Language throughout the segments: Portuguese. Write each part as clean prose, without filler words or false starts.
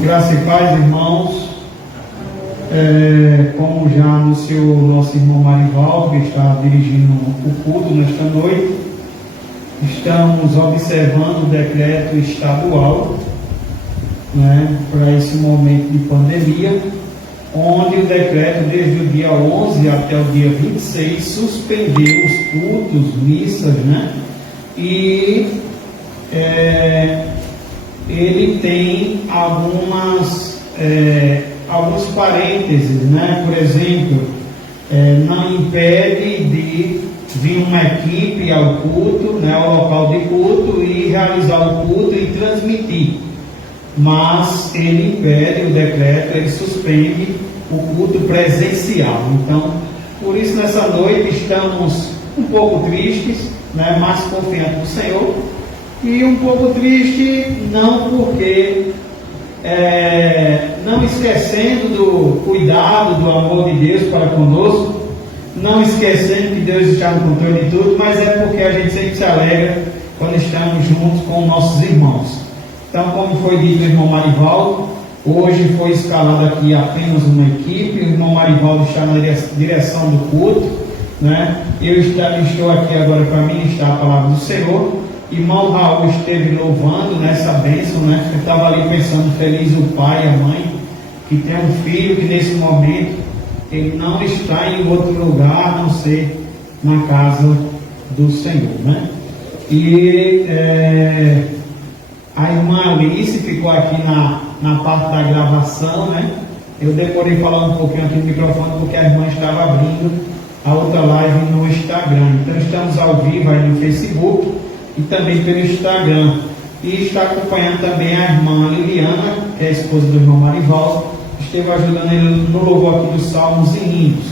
Graça e paz, irmãos. Como já anunciou o nosso irmão Marival, que está dirigindo o culto nesta noite, estamos observando o decreto estadual, para esse momento de pandemia, onde o decreto, desde o dia 11 até o dia 26, suspendeu os cultos, missas, e ele tem alguns parênteses, por exemplo, não impede de vir uma equipe ao culto, ao local de culto, e realizar o culto e transmitir, mas ele impede, o decreto, ele suspende o culto presencial. Então, por isso nessa noite estamos um pouco tristes, mais confiantes no Senhor, e um pouco triste não porque não esquecendo do cuidado, do amor de Deus para conosco, não esquecendo que Deus está no controle de tudo, mas é porque a gente sempre se alegra quando estamos juntos com nossos irmãos. Então, como foi dito o irmão Marivaldo, hoje foi escalado aqui apenas uma equipe. O irmão Marivaldo está na direção do culto, Eu estou aqui agora para ministrar a palavra do Senhor. Irmão Raul esteve louvando nessa bênção, Eu estava ali pensando, feliz o pai e a mãe que tem um filho que nesse momento ele não está em outro lugar a não ser na casa do Senhor, E a irmã Alice ficou aqui na parte da gravação, Eu decorei falar um pouquinho aqui no microfone porque a irmã estava abrindo a outra live no Instagram. Então estamos ao vivo aí no Facebook e também pelo Instagram. E está acompanhando também a irmã Liliana, que é a esposa do irmão Marivaldo, esteve ajudando ele no louvor aqui dos salmos e hinos.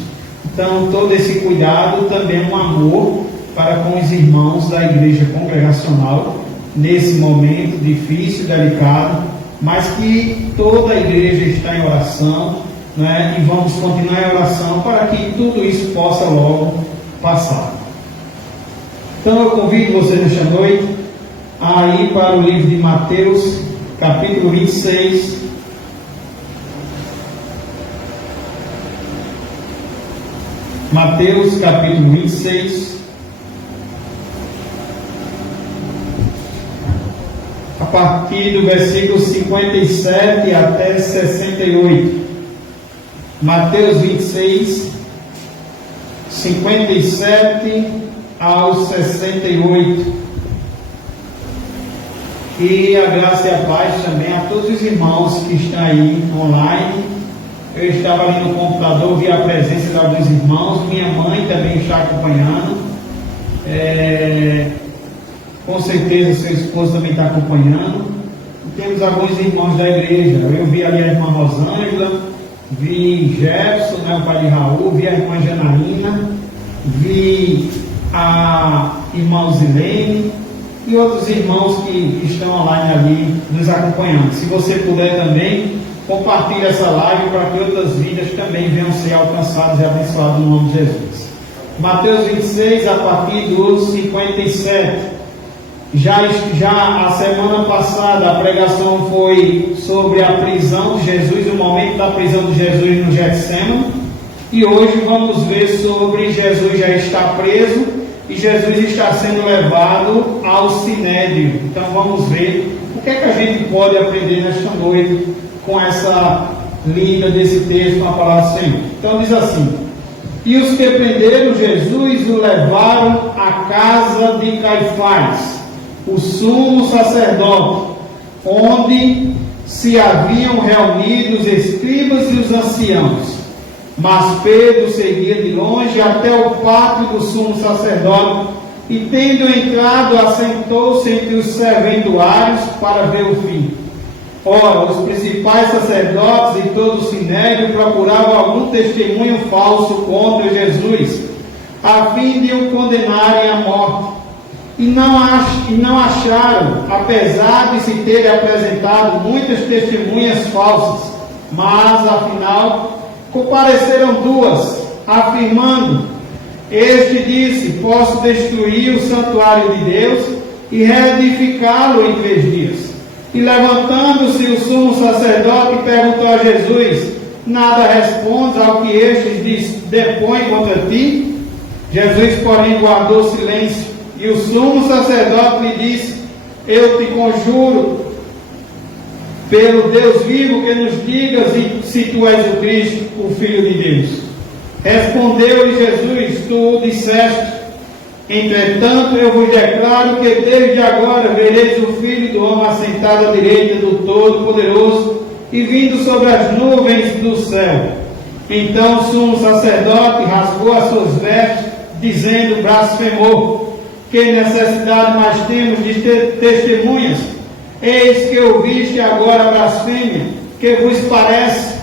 Então todo esse cuidado também é um amor para com os irmãos da igreja congregacional, nesse momento difícil, delicado, mas que toda a igreja está em oração, e vamos continuar em oração para que tudo isso possa logo passar. Então eu convido você nesta noite a ir para o livro de Mateus, capítulo 26. Mateus, capítulo 26. A partir do versículo 57 até 68. Mateus 26, 57 ao 68. E a graça e a paz também a todos os irmãos que estão aí online. Eu estava ali no computador, vi a presença de alguns irmãos. Minha mãe também está acompanhando. Com certeza seu esposo também está acompanhando. E temos alguns irmãos da igreja. Eu vi ali a irmã Rosângela, vi Jefferson, o pai de Raul, vi a irmã Janaína, vi a irmã Zilene e outros irmãos que estão online ali nos acompanhando. Se você puder também, compartilhe essa live para que outras vidas também venham ser alcançadas e abençoadas no nome de Jesus. Mateus 26, a partir do 57. Já a semana passada a pregação foi sobre a prisão de Jesus, o momento da prisão de Jesus no Getsemane, e hoje vamos ver sobre Jesus já está preso e Jesus está sendo levado ao Sinédrio. Então vamos ver o que é que a gente pode aprender nesta noite com essa linda desse texto, com a palavra do Senhor. Então diz assim: e os que prenderam Jesus o levaram à casa de Caifás, o sumo sacerdote, onde se haviam reunido os escribas e os anciãos. Mas Pedro seguia de longe até o pátio do sumo sacerdote, e tendo entrado, assentou-se entre os serventuários para ver o fim. Ora, os principais sacerdotes e todo o sinédrio procuravam algum testemunho falso contra Jesus, a fim de o condenarem à morte. E não acharam, apesar de se terem apresentado muitas testemunhas falsas. Mas, afinal, compareceram duas, afirmando: este disse, posso destruir o santuário de Deus e reedificá-lo em 3 dias. E levantando-se o sumo sacerdote perguntou a Jesus: nada respondes ao que estes depõem contra ti? Jesus, porém, guardou silêncio. E o sumo sacerdote lhe disse: eu te conjuro, pelo Deus vivo, que nos digas se tu és o Cristo, o Filho de Deus. Respondeu-lhe Jesus: tu o disseste. Entretanto, eu vos declaro que desde agora vereis o Filho do Homem assentado à direita do Todo-Poderoso e vindo sobre as nuvens do céu. Então o sumo sacerdote rasgou as suas vestes, dizendo: blasfemou, que necessidade mais temos de testemunhas? Eis que ouviste agora a blasfêmia, que vos parece?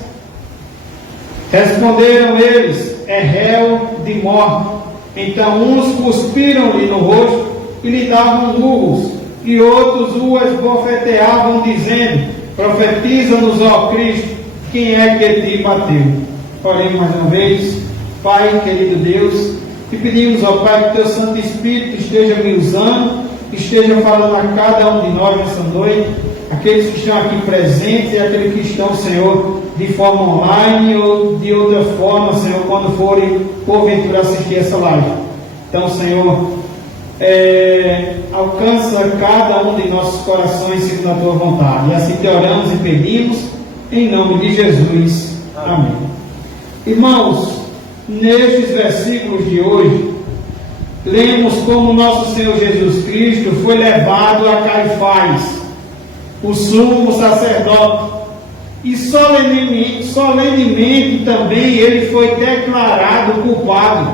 Responderam eles: é réu de morte. Então uns cuspiram-lhe no rosto e lhe davam murros, e outros o esbofeteavam, dizendo: profetiza-nos, ó Cristo, quem é que te bateu? Oremos mais uma vez. Pai, querido Deus, te pedimos, ó Pai, que teu Santo Espírito esteja me usando, esteja falando a cada um de nós nessa noite, aqueles que estão aqui presentes e aqueles que estão, Senhor, de forma online ou de outra forma, Senhor, quando forem porventura assistir essa live. Então, Senhor, alcança cada um de nossos corações segundo a tua vontade. E assim te oramos e pedimos, em nome de Jesus. Amém. Irmãos, nestes versículos de hoje, lemos como nosso Senhor Jesus Cristo foi levado a Caifás, o sumo sacerdote, e solenemente também ele foi declarado culpado.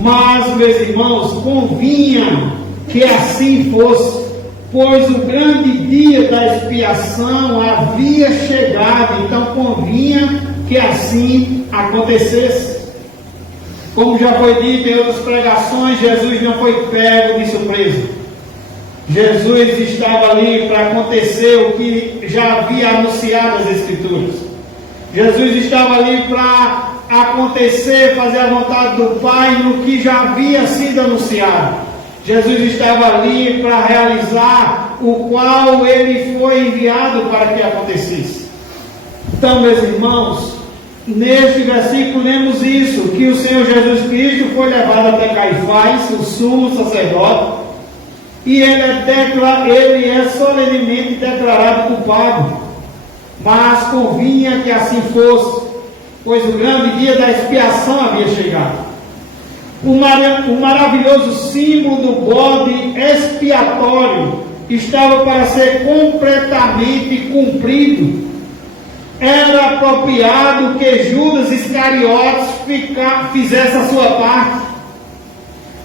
Mas, meus irmãos, convinha que assim fosse, pois o grande dia da expiação havia chegado, então convinha que assim acontecesse. Como já foi dito em outras pregações, Jesus não foi pego de surpresa. Jesus estava ali para acontecer o que já havia anunciado as Escrituras. Jesus estava ali para acontecer, fazer a vontade do Pai no que já havia sido anunciado. Jesus estava ali para realizar o qual ele foi enviado para que acontecesse. Então, meus irmãos, neste versículo lemos isso, que o Senhor Jesus Cristo foi levado até Caifás, o sumo sacerdote, e ele é solenemente declarado culpado. Mas convinha que assim fosse, pois o grande dia da expiação havia chegado. O maravilhoso símbolo do bode expiatório estava para ser completamente cumprido. Era apropriado que Judas Iscariotes fizesse a sua parte.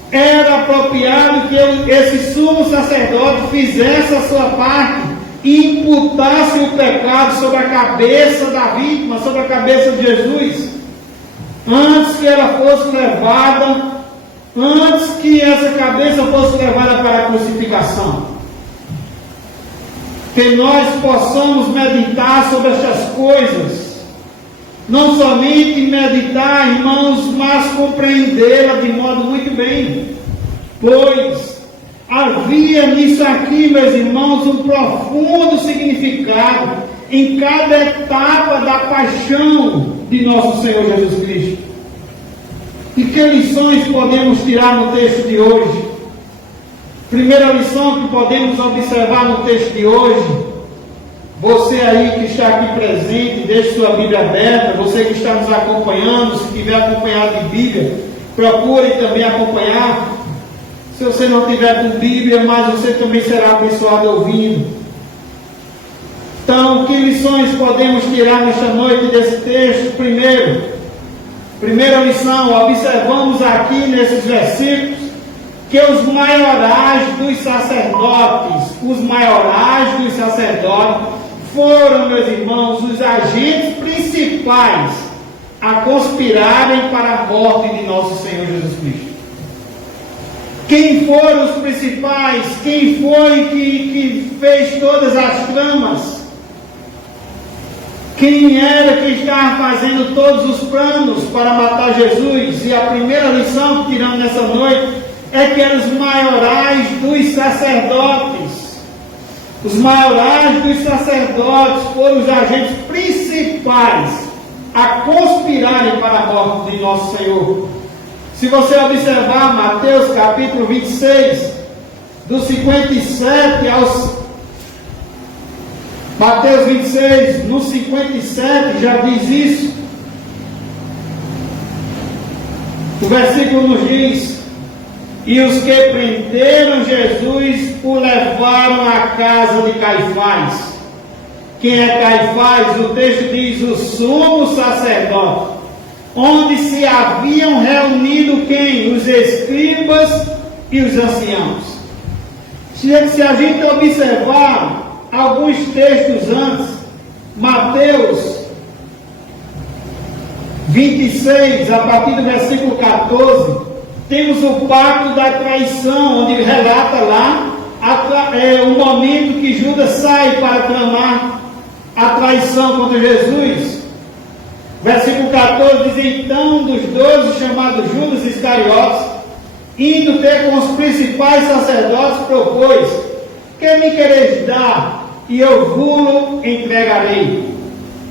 Era apropriado que esse sumo sacerdote fizesse a sua parte e imputasse o pecado sobre a cabeça da vítima, sobre a cabeça de Jesus, antes que ela fosse levada, antes que essa cabeça fosse levada para a crucificação. Que nós possamos meditar sobre estas coisas, não somente meditar, irmãos, mas compreendê-la de modo muito bem, pois havia nisso aqui, meus irmãos, um profundo significado em cada etapa da paixão de nosso Senhor Jesus Cristo. E que lições podemos tirar no texto de hoje? Primeira lição que podemos observar no texto de hoje: você aí que está aqui presente, deixe sua Bíblia aberta. Você que está nos acompanhando, se tiver acompanhado de Bíblia, procure também acompanhar. Se você não tiver com Bíblia, mas você também será abençoado ouvindo. Então, que lições podemos tirar nesta noite desse texto? Primeira lição, observamos aqui nesses versículos que os maiorais dos sacerdotes foram, meus irmãos, os agentes principais a conspirarem para a morte de nosso Senhor Jesus Cristo. Quem foram os principais? Quem foi que fez todas as tramas? Quem era que estava fazendo todos os planos para matar Jesus? E a primeira lição que tiramos nessa noite é que eram os maiorais dos sacerdotes. Os maiorais dos sacerdotes foram os agentes principais a conspirarem para a morte de nosso Senhor. Se você observar Mateus capítulo 26, do 57 aos... Mateus 26, no 57, já diz isso. O versículo nos diz: e os que prenderam Jesus o levaram à casa de Caifás. Quem é Caifás? O texto diz: o sumo sacerdote, onde se haviam reunido quem? Os escribas e os anciãos. Se a gente observar alguns textos antes, Mateus 26, a partir do versículo 14, temos o pacto da traição, onde relata lá o momento que Judas sai para tramar a traição contra Jesus. Versículo 14 diz: então dos 12 chamados Judas Iscariotes, indo ter com os principais sacerdotes, propôs: que me quereis dar, e eu vos entregarei.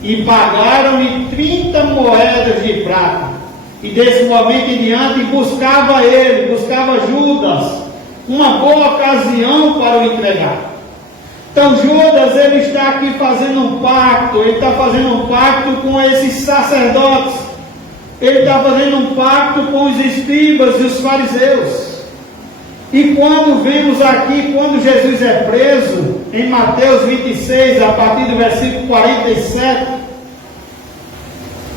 E pagaram-lhe 30 moedas de prata. E desse momento em diante buscava Judas uma boa ocasião para o entregar. Então Judas, ele está aqui fazendo um pacto, ele está fazendo um pacto com esses sacerdotes, ele está fazendo um pacto com os escribas e os fariseus. E quando vemos aqui, quando Jesus é preso, em Mateus 26, a partir do versículo 47,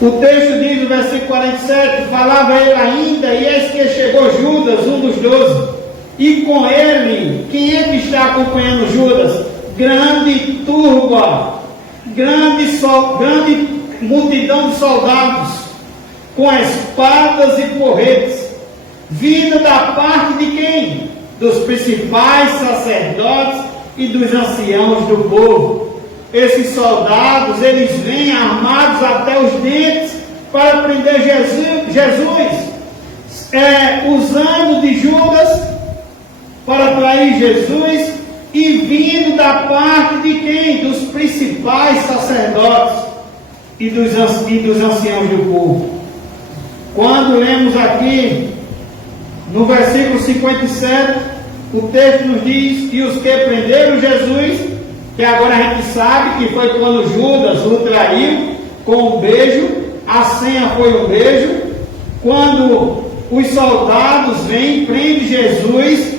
o texto diz no versículo 47, falava ele ainda, e eis que chegou Judas, um dos 12, e com ele, quem é que está acompanhando Judas? Grande turba, grande multidão de soldados, com espadas e porretes, vindo da parte de quem? Dos principais sacerdotes e dos anciãos do povo. Esses soldados, eles vêm armados até os dentes para prender Jesus, usando de Judas para trair Jesus, e vindo da parte de quem? Dos principais sacerdotes e dos anciãos do povo. Quando lemos aqui no versículo 57, o texto nos diz: e os que prenderam Jesus, que agora a gente sabe que foi quando Judas o traiu com um beijo, a senha foi um beijo. Quando os soldados vêm, prendem Jesus,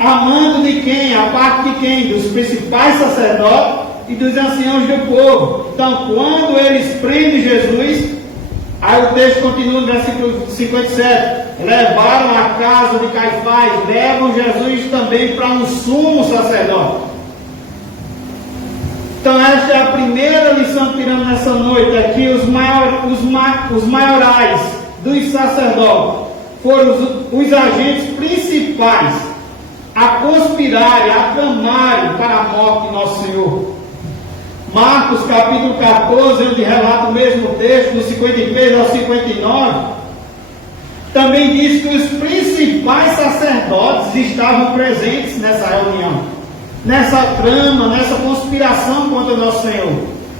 amando de quem? A parte de quem? Dos principais sacerdotes e dos anciãos do povo. Então, quando eles prendem Jesus, aí o texto continua no versículo 57, levaram à casa de Caifás, levam Jesus também para um sumo sacerdote. Então esta é a primeira lição que tiramos nessa noite, é que os maiorais dos sacerdotes foram os agentes principais a conspirarem, a tramarem para a morte de nosso Senhor. Marcos capítulo 14, onde relata o mesmo texto, do 53 ao 59, também diz que os principais sacerdotes estavam presentes nessa reunião, nessa trama, nessa conspiração contra o nosso Senhor.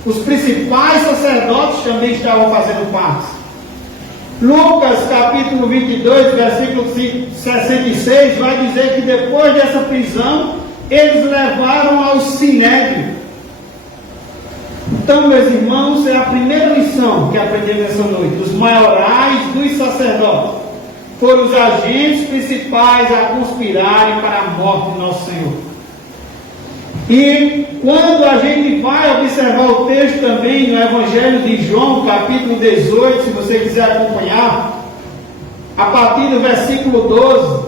Os principais sacerdotes também estavam fazendo parte. Lucas capítulo 22, versículo 66, vai dizer que depois dessa prisão, eles levaram ao sinédrio. Então, meus irmãos, é a primeira lição que aprendemos nessa noite. Os maiorais dos sacerdotes foram os agentes principais a conspirarem para a morte de nosso Senhor. E quando a gente vai observar o texto também no Evangelho de João, capítulo 18, se você quiser acompanhar, a partir do versículo 12,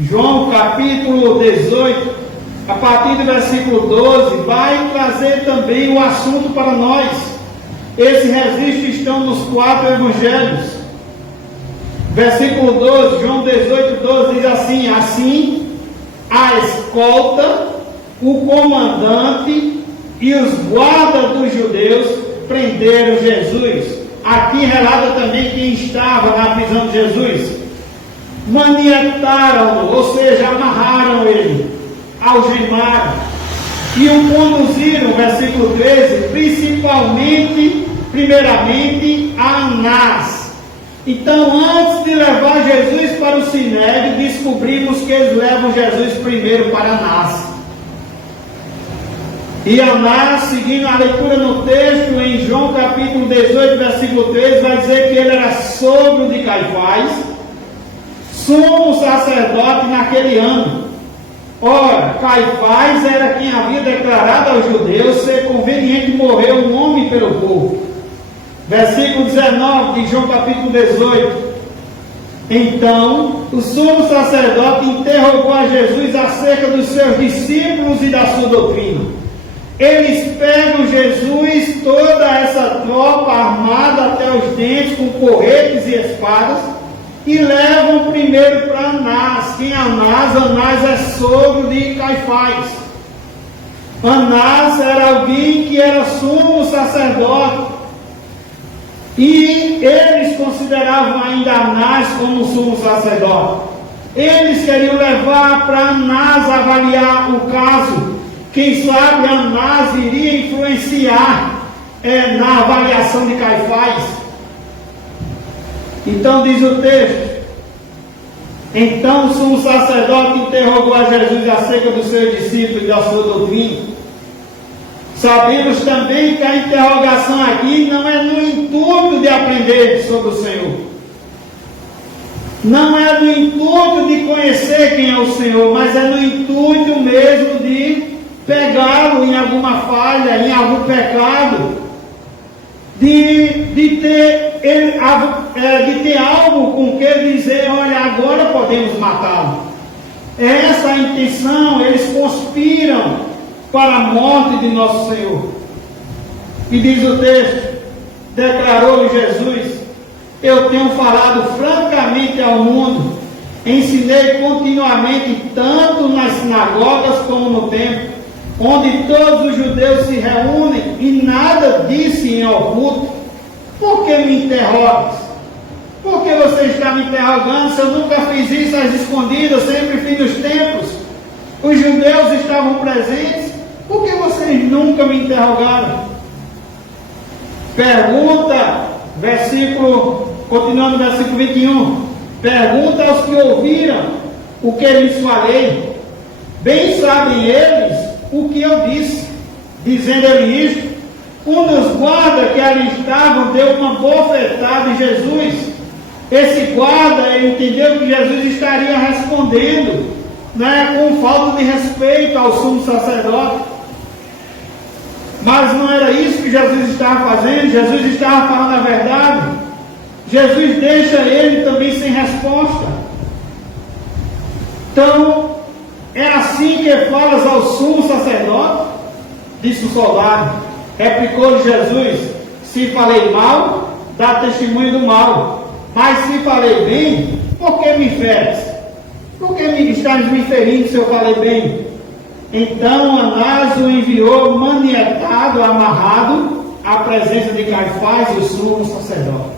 João capítulo 18, a partir do versículo 12, vai trazer também o assunto para nós. Esses registros estão nos 4 evangelhos. Versículo 12, João 18, 12 diz assim: assim a escolta, o comandante e os guardas dos judeus prenderam Jesus. Aqui relata também quem estava na prisão de Jesus. Manietaram-no, ou seja, amarraram ele, algemaram, e o conduziram, versículo 13, primeiramente a Anás. Então, antes de levar Jesus para o Sinédrio, descobrimos que eles levam Jesus primeiro para Anás. E Anás, seguindo a leitura no texto, em João capítulo 18, versículo 13, vai dizer que ele era sogro de Caifás, sumo sacerdote naquele ano. Ora, Caifás era quem havia declarado aos judeus ser conveniente morrer um homem pelo povo. Versículo 19 de João capítulo 18. Então, o sumo sacerdote interrogou a Jesus acerca dos seus discípulos e da sua doutrina. Eles pegam Jesus, toda essa tropa armada até os dentes, com porretes e espadas, e levam primeiro para Anás. Quem é Anás? Anás é sogro de Caifás. Anás era alguém que era sumo sacerdote, e eles consideravam ainda Anás como sumo sacerdote. Eles queriam levar para Anás avaliar o caso. Quem sabe Anás iria influenciar na avaliação de Caifás. Então diz o texto: então o sumo sacerdote interrogou a Jesus acerca dos seus discípulos e da sua doutrina. Sabemos também que a interrogação aqui não é no intuito de aprender sobre o Senhor. Não é no intuito de conhecer quem é o Senhor, mas é no intuito mesmo de pegá-lo em alguma falha, em algum pecado, de ter algo com que dizer: olha, agora podemos matá-lo. Essa é a intenção. Eles conspiram para a morte de nosso Senhor. E diz o texto: declarou-lhe Jesus: eu tenho falado francamente ao mundo, ensinei continuamente, tanto nas sinagogas como no templo, onde todos os judeus se reúnem, e nada disse em oculto. Por que me interrogas? Por que você está me interrogando se eu nunca fiz isso às escondidas, sempre fiz nos templos? Os judeus estavam presentes. Por que vocês nunca me interrogaram? Pergunta, continuando no versículo 21. Pergunta aos que ouviram o que lhes falei. Bem sabem eles o que eu disse. Dizendo-lhe isto, um dos guardas que ali estavam deu uma bofetada em Jesus. Esse guarda, ele entendeu que Jesus estaria respondendo, com falta de respeito ao sumo sacerdote. Mas não era isso que Jesus estava fazendo. Jesus estava falando a verdade. Jesus deixa ele também sem resposta. Então, é assim que falas ao sumo sacerdote? Disse o soldado. Replicou-lhe Jesus: se falei mal, dá testemunho do mal. Mas se falei bem, por que me feres? Por que estás me ferindo se eu falei bem? Então Anás o enviou manietado, amarrado, à presença de Caifás, o sumo sacerdote.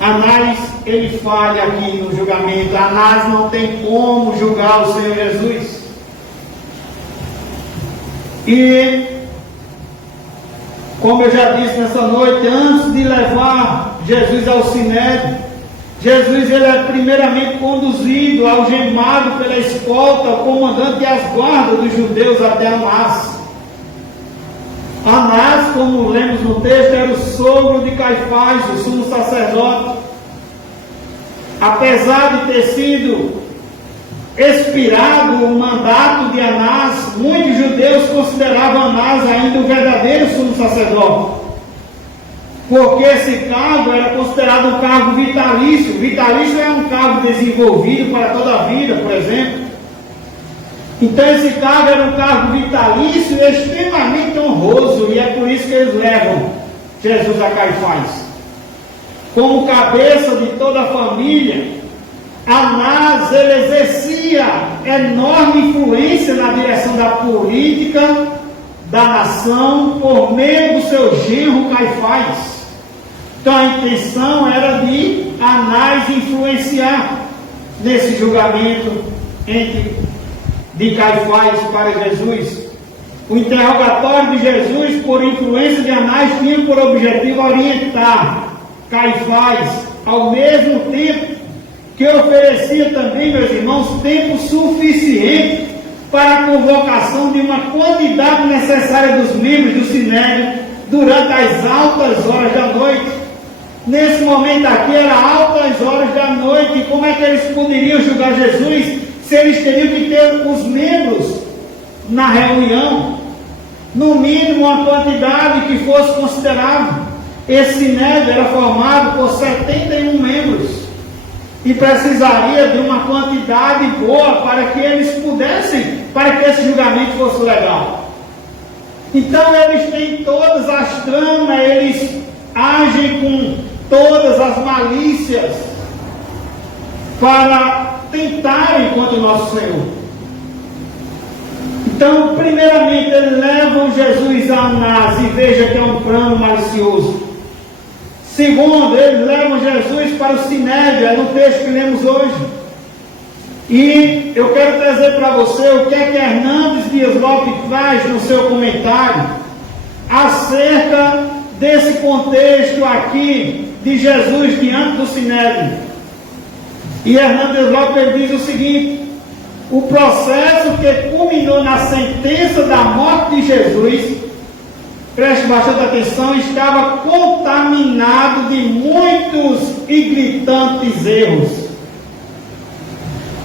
Anás, ele falha aqui no julgamento. Anás não tem como julgar o Senhor Jesus. E, como eu já disse nessa noite, antes de levar Jesus ao Sinédrio, Jesus ele é primeiramente conduzido, algemado pela escolta, o comandante e as guardas dos judeus até Anás. Anás, como lemos no texto, era o sogro de Caifás, o sumo sacerdote. Apesar de ter sido expirado o mandato de Anás, muitos judeus consideravam Anás ainda o verdadeiro sumo sacerdote, porque esse cargo era considerado um cargo vitalício. Vitalício é um cargo desenvolvido para toda a vida, por exemplo. Então esse cargo era um cargo vitalício e extremamente honroso, e é por isso que eles levam Jesus a Caifás. Como cabeça de toda a família, Anás ele exercia enorme influência na direção da política da nação por meio do seu genro Caifás. Então a intenção era de Anás influenciar nesse julgamento de Caifás para Jesus. O interrogatório de Jesus, por influência de Anás, tinha por objetivo orientar Caifás, ao mesmo tempo que oferecia também, meus irmãos, tempo suficiente para a convocação de uma quantidade necessária dos membros do Sinédrio durante as altas horas da noite. Nesse momento aqui, era altas horas da noite, e como é que eles poderiam julgar Jesus se eles teriam que ter os membros na reunião? No mínimo uma quantidade que fosse considerável. Esse Sinédrio era formado por 71 membros e precisaria de uma quantidade boa para que eles pudessem, para que esse julgamento fosse legal. Então eles têm todas as tramas, eles agem com todas as malícias para tentarem contra o nosso Senhor. Então, primeiramente, eles levam Jesus a Anás, e veja que é um plano malicioso. Segundo, eles levam Jesus para o Sinédrio, é no texto que lemos hoje. E eu quero trazer para você o que é que Hernandes Dias Lopes traz no seu comentário acerca desse contexto aqui de Jesus diante do Sinédrio. E Hernandes Dias Lopes diz o seguinte: o processo que culminou na sentença da morte de Jesus, preste bastante atenção, estava contaminado de muitos e gritantes erros.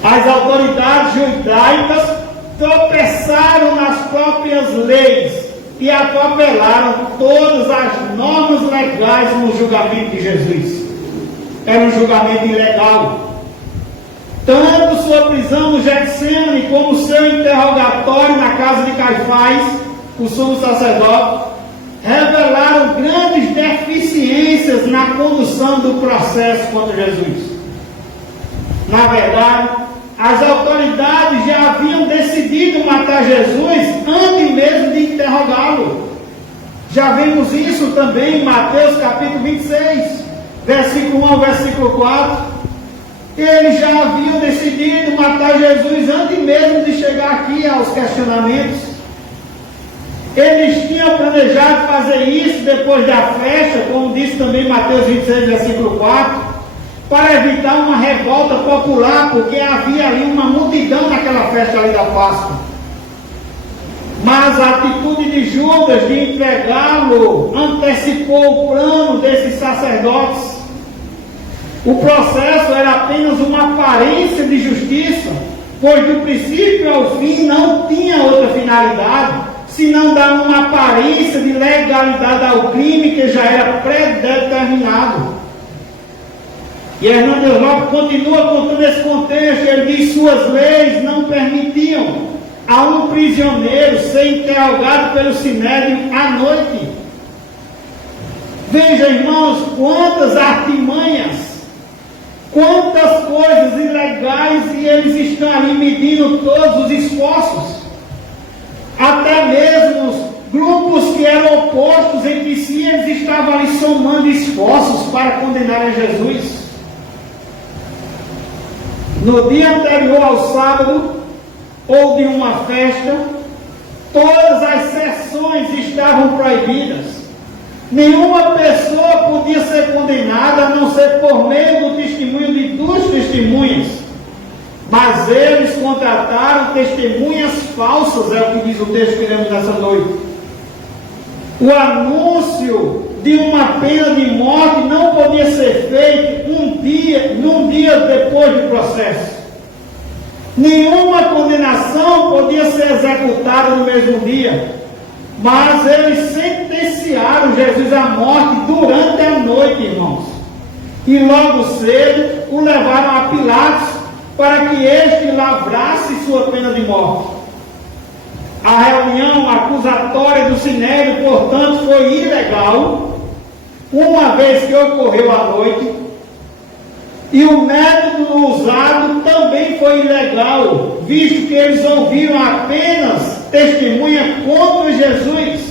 As autoridades judaicas tropeçaram nas próprias leis e atropelaram todas as normas legais no julgamento de Jesus. Era um julgamento ilegal. Tanto sua prisão no Getsemane como seu interrogatório na casa de Caifás, o sumo sacerdote, revelaram grandes deficiências na condução do processo contra Jesus. Na verdade, as autoridades já haviam decidido matar Jesus antes mesmo de interrogá-lo. Já vimos isso também em Mateus capítulo 26, versículo 1 ao versículo 4. Eles já haviam decidido matar Jesus antes mesmo de chegar aqui aos questionamentos. Eles tinham planejado fazer isso depois da festa, como disse também Mateus 26, versículo 4, para evitar uma revolta popular, porque havia ali uma multidão naquela festa ali da Páscoa. Mas a atitude de Judas de entregá-lo antecipou o plano desses sacerdotes. O processo era apenas uma aparência de justiça, pois do princípio ao fim não tinha outra finalidade, senão dar uma aparência de legalidade ao crime que já era predeterminado. E Hernandes Lopes continua contando esse contexto. Ele diz: suas leis não permitiam a um prisioneiro ser interrogado pelo Sinédrio à noite. Veja, irmãos, quantas artimanhas, quantas coisas ilegais, e eles estão ali medindo todos os esforços. Até mesmo grupos que eram opostos entre si, eles estavam ali somando esforços para condenar Jesus. No dia anterior ao sábado, ou de uma festa, todas as sessões estavam proibidas. Nenhuma pessoa podia ser condenada a não ser por meio do testemunho de duas testemunhas. Mas eles contrataram testemunhas falsas, é o que diz o texto que lemos nessa noite. O anúncio de uma pena de morte não podia ser feito num dia depois do processo. Nenhuma condenação podia ser executada no mesmo dia. Mas eles sentenciaram Jesus à morte durante a noite, irmãos. E logo cedo o levaram a Pilatos para que este lavrasse sua pena de morte. A reunião acusatória do Sinédrio, portanto, foi ilegal, uma vez que ocorreu à noite, e o método usado também foi ilegal, visto que eles ouviram apenas testemunha contra Jesus.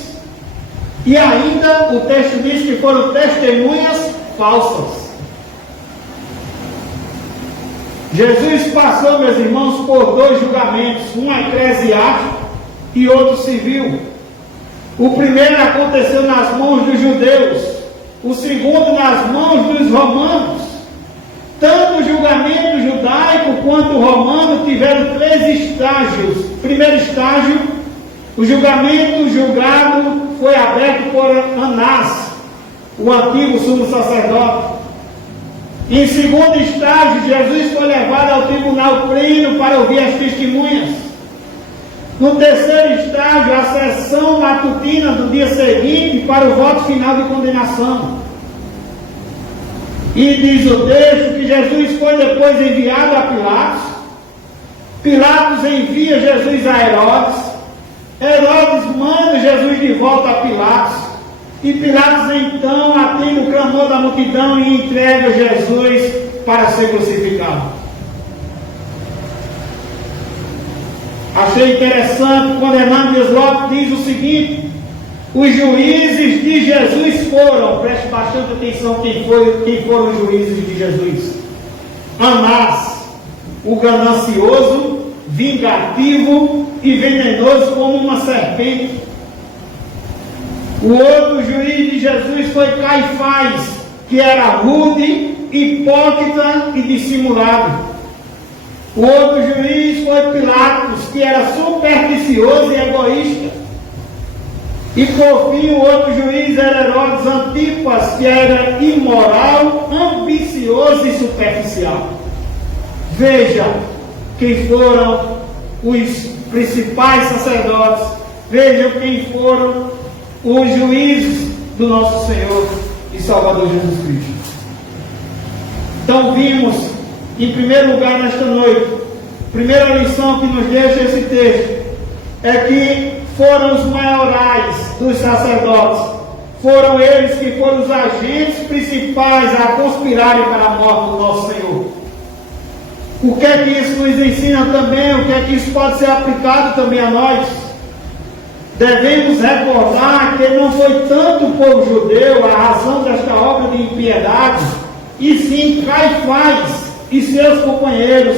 E ainda o texto diz que foram testemunhas falsas. Jesus passou, meus irmãos, por dois julgamentos, um eclesiástico e outro civil. O primeiro aconteceu nas mãos dos judeus, o segundo nas mãos dos romanos. Tanto o julgamento judaico quanto o romano tiveram 3 estágios. Primeiro estágio, o julgado foi aberto por Anás, o antigo sumo sacerdote. Em segundo estágio, Jesus foi levado ao tribunal pleno para ouvir as testemunhas. No terceiro estágio, a sessão matutina do dia seguinte para o voto final de condenação. E diz o texto que Jesus foi depois enviado a Pilatos. Pilatos envia Jesus a Herodes. Herodes manda Jesus de volta a Pilatos. E Pilatos então atende o clamor da multidão e entrega Jesus para ser crucificado. Achei interessante quando Hernandes Lopes diz o seguinte: os juízes de Jesus foram, preste bastante atenção quem foram os juízes de Jesus. Anás, o ganancioso, vingativo e venenoso como uma serpente. O outro juiz de Jesus foi Caifás, que era rude, hipócrita e dissimulado. O outro juiz foi Pilatos, que era supersticioso e egoísta. E por fim, o outro juiz era Herodes Antipas, que era imoral, ambicioso e superficial. Veja quem foram os principais sacerdotes, vejam quem foram os juízes do nosso Senhor e Salvador Jesus Cristo. Então vimos, em primeiro lugar nesta noite, primeira lição que nos deixa esse texto, é que foram os maiorais dos sacerdotes, foram eles que foram os agentes principais a conspirarem para a morte do nosso Senhor. O que é que isso nos ensina também? O que é que isso pode ser aplicado também a nós? Devemos recordar que não foi tanto o povo judeu a razão desta obra de impiedade, e sim Caifás e seus companheiros,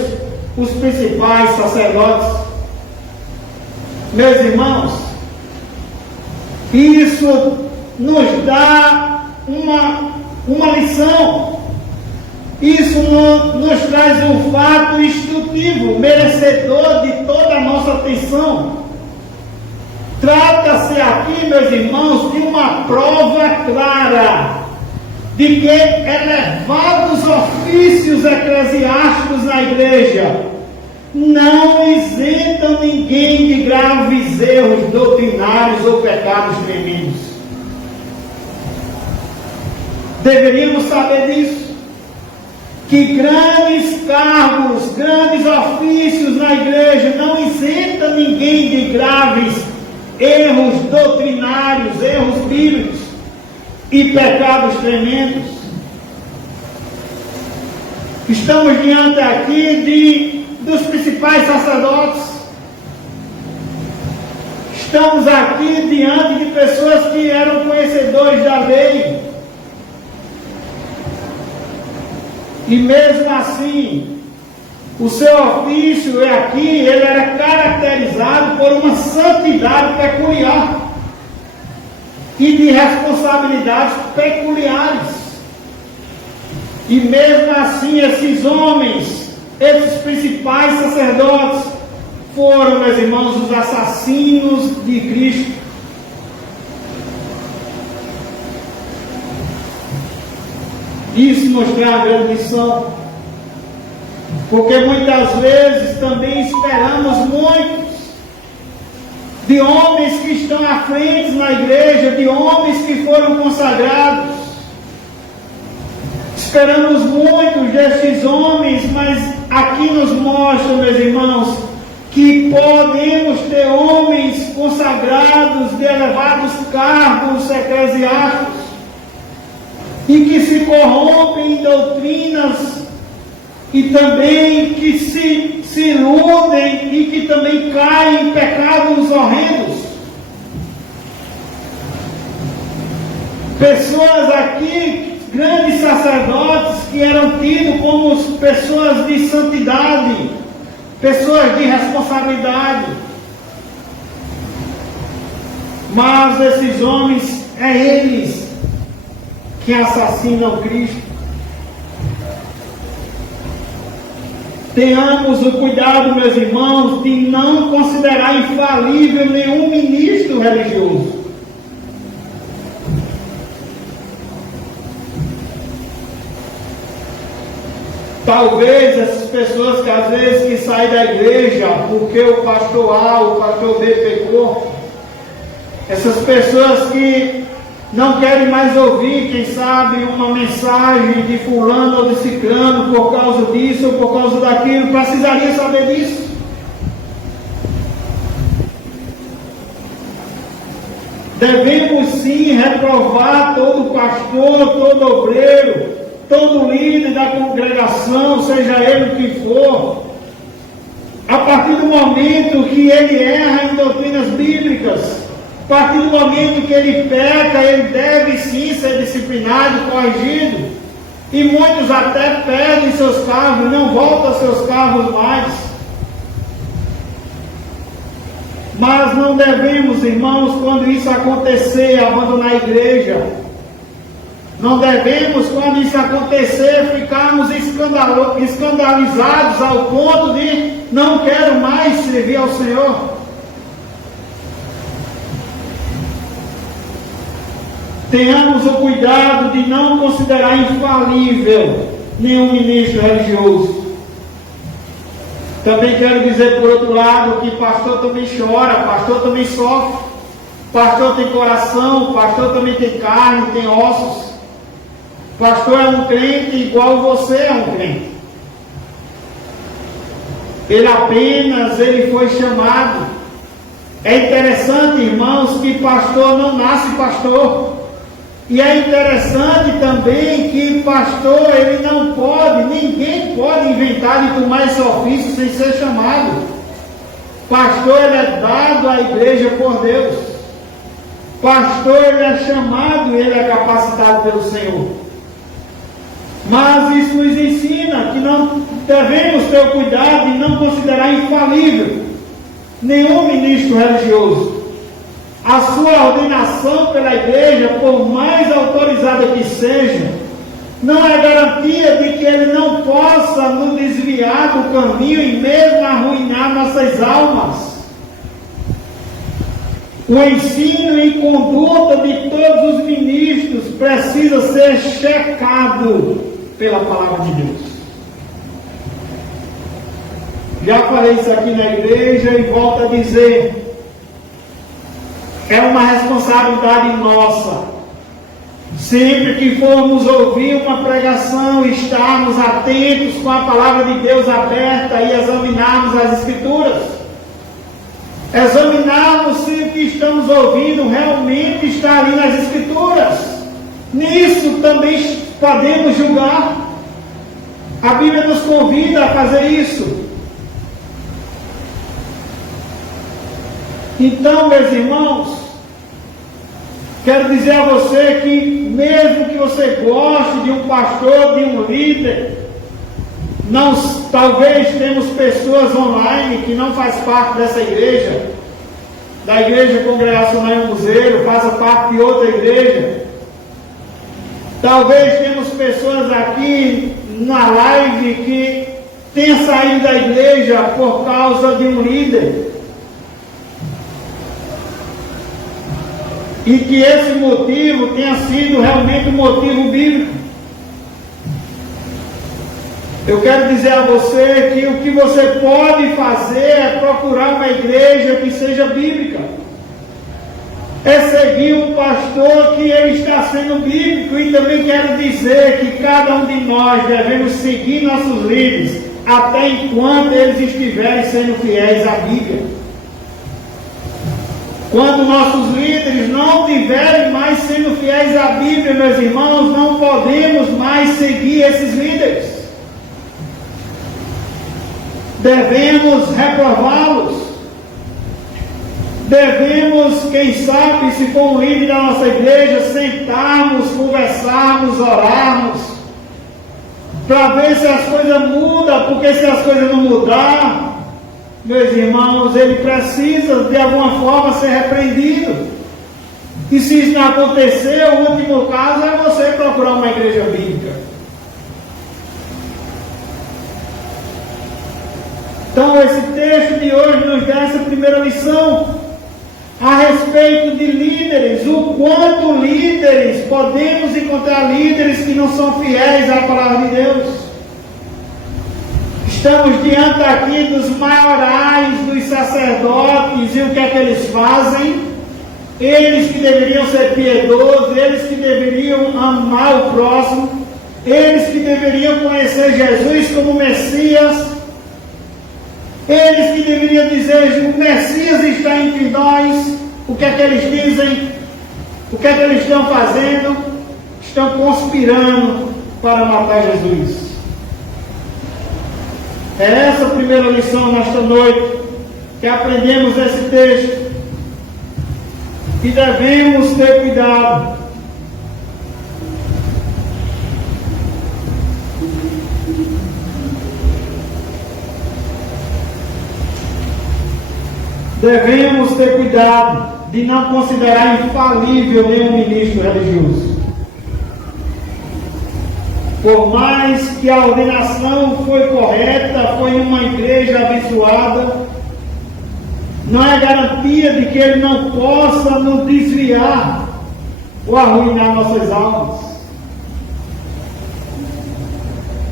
os principais sacerdotes. Meus irmãos, isso nos dá uma lição. Isso nos traz um fato instrutivo, merecedor de toda a nossa atenção. Trata-se aqui, meus irmãos, de uma prova clara de que elevados ofícios eclesiásticos na igreja não isentam ninguém de graves erros doutrinários ou pecados tremendos. Deveríamos saber disso, que grandes cargos, grandes ofícios na igreja não isentam ninguém de graves erros doutrinários, erros bíblicos e pecados tremendos. Estamos diante aqui dos principais sacerdotes. Estamos aqui diante de pessoas que eram conhecedores da lei. E mesmo assim, o seu ofício ele era caracterizado por uma santidade peculiar e de responsabilidades peculiares. E mesmo assim, esses homens, esses principais sacerdotes, foram, meus irmãos, os assassinos de Cristo. Isso nos traz a grande lição, porque muitas vezes também esperamos muitos de homens que estão à frente na igreja, de homens que foram consagrados. Esperamos muitos destes homens, mas aqui nos mostra, meus irmãos, que podemos ter homens consagrados de elevados cargos eclesiásticos e que se corrompem em doutrinas e também que se iludem e que também caem em pecados horrendos. Pessoas aqui, grandes sacerdotes, que eram tidos como pessoas de santidade, pessoas de responsabilidade, Mas esses homens, é eles que assassinam Cristo. Tenhamos o cuidado, meus irmãos, de não considerar infalível nenhum ministro religioso. Talvez essas pessoas que às vezes que saem da igreja porque o pastor A, o pastor B pecou, essas pessoas que não querem mais ouvir, quem sabe, uma mensagem de fulano ou de ciclano por causa disso ou por causa daquilo, precisaria saber disso. Devemos sim reprovar todo pastor, todo obreiro, todo líder da congregação, seja ele o que for, a partir do momento que ele erra em doutrinas bíblicas. A partir do momento que ele peca, ele deve sim ser disciplinado, corrigido. E muitos até perdem seus cargos, não voltam aos seus cargos mais. Mas não devemos, irmãos, quando isso acontecer, abandonar a igreja. Não devemos, quando isso acontecer, ficarmos escandalizados ao ponto de não quero mais servir ao Senhor. Tenhamos o cuidado de não considerar infalível nenhum ministro religioso. Também quero dizer, por outro lado, que pastor também chora, pastor também sofre, pastor tem coração, pastor também tem carne, tem ossos. Pastor é um crente igual você é um crente. Ele foi chamado. É interessante, irmãos, que pastor não nasce pastor. E é interessante também que pastor, ele não pode, ninguém pode inventar de tomar esse ofício sem ser chamado. Pastor, ele é dado à igreja por Deus. Pastor, ele é chamado, ele é capacitado pelo Senhor. Mas isso nos ensina que não devemos ter o cuidado de não considerar infalível nenhum ministro religioso. A sua ordenação pela igreja, por mais autorizada que seja, não é garantia de que ele não possa nos desviar do caminho e mesmo arruinar nossas almas. O ensino e conduta de todos os ministros precisa ser checado pela palavra de Deus. Já falei isso aqui na igreja e volto a dizer. É uma responsabilidade nossa. Sempre que formos ouvir uma pregação, estarmos atentos com a palavra de Deus aberta e examinarmos as Escrituras. Examinarmos se o que estamos ouvindo realmente está ali nas Escrituras. Nisso também podemos julgar. A Bíblia nos convida a fazer isso. Então, meus irmãos, quero dizer a você que mesmo que você goste de um pastor, de um líder, talvez temos pessoas online que não faz parte dessa igreja, da igreja congregacional em Muzeiro, faça parte de outra igreja. Talvez temos pessoas aqui na live que tenham saído da igreja por causa de um líder. E que esse motivo tenha sido realmente um motivo bíblico. Eu quero dizer a você que o que você pode fazer é procurar uma igreja que seja bíblica. É seguir um pastor que ele está sendo bíblico. E também quero dizer que cada um de nós devemos seguir nossos líderes até enquanto eles estiverem sendo fiéis à Bíblia. Quando nossos líderes não estiverem mais sendo fiéis à Bíblia, meus irmãos, não podemos mais seguir esses líderes. Devemos reprová-los. Devemos, quem sabe, se for um líder da nossa igreja, sentarmos, conversarmos, orarmos, para ver se as coisas mudam, porque se as coisas não mudar, meus irmãos, ele precisa de alguma forma ser repreendido. E se isso não acontecer, o último caso é você procurar uma igreja bíblica. Então, esse texto de hoje nos dá essa primeira lição a respeito de líderes, o quanto líderes, podemos encontrar líderes que não são fiéis à palavra de Deus. Estamos diante aqui dos maiorais, dos sacerdotes, e o que é que eles fazem? Eles que deveriam ser piedosos, eles que deveriam amar o próximo, eles que deveriam conhecer Jesus como Messias, eles que deveriam dizer, o Messias está entre nós. O que é que eles dizem? O que é que eles estão fazendo? Estão conspirando para matar Jesus. É essa a primeira lição nesta noite, que aprendemos nesse texto, que devemos ter cuidado. Devemos ter cuidado de não considerar infalível nenhum ministro religioso. Por mais que a ordenação foi correta, foi em uma igreja abençoada, não é garantia de que ele não possa nos desviar ou arruinar nossas almas.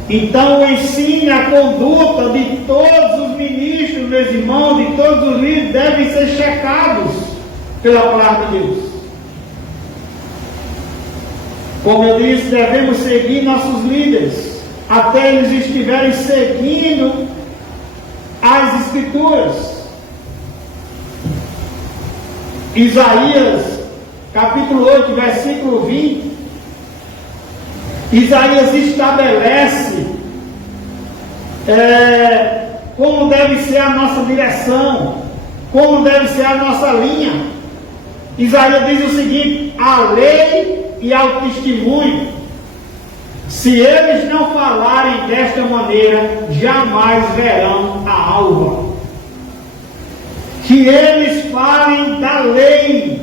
Então, ensine a conduta de todos os ministros, meus irmãos, de todos os líderes, devem ser checados pela palavra de Deus. Como eu disse, devemos seguir nossos líderes, até eles estiverem seguindo as Escrituras. Isaías, capítulo 8, versículo 20, Isaías estabelece como deve ser a nossa direção, como deve ser a nossa linha. Isaías diz o seguinte: a lei e ao testemunho, se eles não falarem desta maneira, jamais verão a alva. Que eles falem da lei,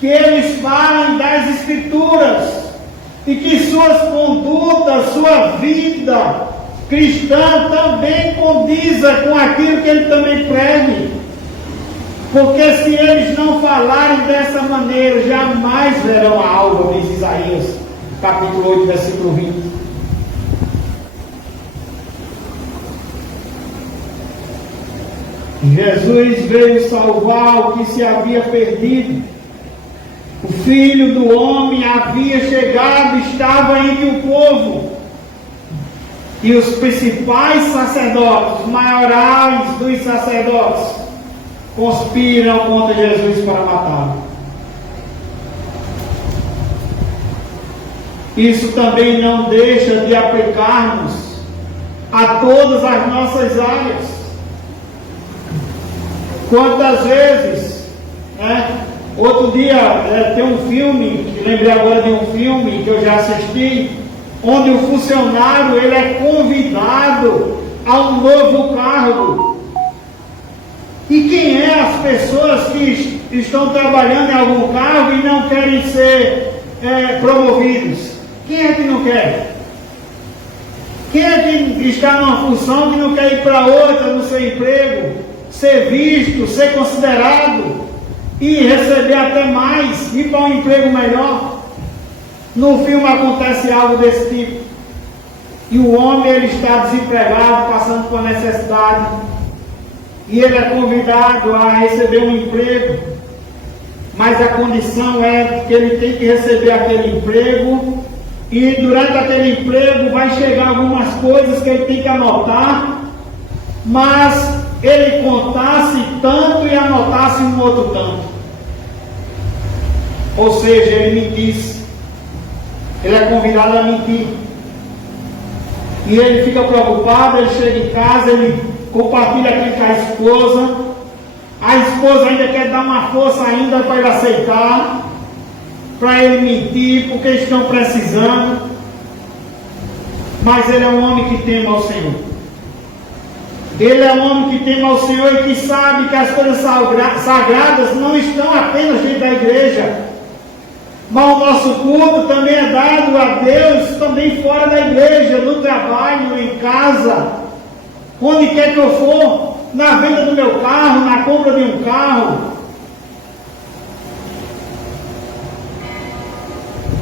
que eles falem das Escrituras, e que suas condutas, sua vida cristã também condiza com aquilo que ele também prega. Porque se eles não falarem dessa maneira, jamais verão a alva, diz Isaías, capítulo 8, versículo 20. Jesus veio salvar o que se havia perdido. O Filho do Homem havia chegado, estava entre o povo. E os principais sacerdotes, os maiorais dos sacerdotes, conspiram contra Jesus para matá-lo. Isso também não deixa de aplicar-nos a todas as nossas áreas. Quantas vezes, outro dia tem um filme, lembrei agora de um filme que eu já assisti, onde o funcionário ele é convidado a um novo cargo. E quem é as pessoas que estão trabalhando em algum cargo e não querem ser promovidos? Quem é que não quer? Quem é que está numa função que não quer ir para outra no seu emprego, ser visto, ser considerado e receber até mais, ir para um emprego melhor? No filme acontece algo desse tipo. E o homem ele está desempregado, passando por necessidade, e ele é convidado a receber um emprego, mas a condição é que ele tem que receber aquele emprego, e durante aquele emprego vai chegar algumas coisas que ele tem que anotar, mas ele contasse tanto e anotasse um outro tanto. Ou seja, ele mentisse. Ele é convidado a mentir. E ele fica preocupado, ele chega em casa, ele compartilha aquilo com a esposa ainda quer dar uma força ainda para ele aceitar, para ele mentir, porque estão precisando. Mas ele é um homem que teme ao Senhor. Ele é um homem que teme ao Senhor e que sabe que as coisas sagradas não estão apenas dentro da igreja, Mas o nosso culto também é dado a Deus, também fora da igreja, no trabalho, em casa, onde quer que eu for, na venda do meu carro, na compra de um carro.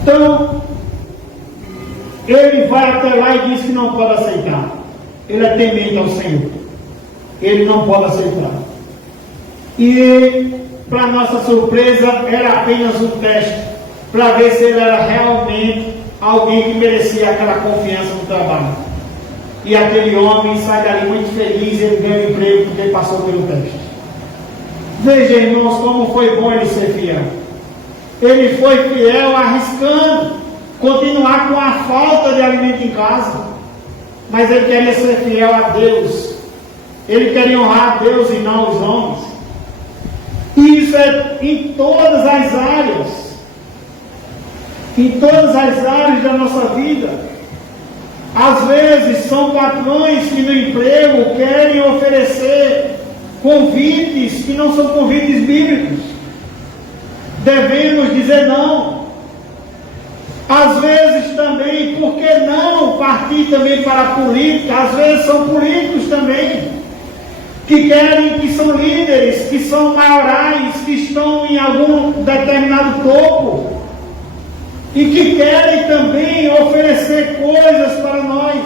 Então, ele vai até lá e diz que não pode aceitar. Ele é temente ao Senhor. Ele não pode aceitar. E, para nossa surpresa, era apenas um teste, para ver se ele era realmente alguém que merecia aquela confiança no trabalho. E aquele homem sai dali muito feliz, ele ganha um emprego porque ele passou pelo teste. Veja, irmãos, como foi bom ele ser fiel. Ele foi fiel, arriscando continuar com a falta de alimento em casa, mas ele queria ser fiel a Deus. Ele queria honrar a Deus e não os homens. E isso é em todas as áreas. Em todas as áreas da nossa vida. Às vezes são patrões que no emprego querem oferecer convites que não são convites bíblicos. Devemos dizer não. Às vezes também, por que não partir também para a política? Às vezes são políticos também, que querem, que são líderes, que são maiorais, que estão em algum determinado topo, e que querem também oferecer coisas para nós.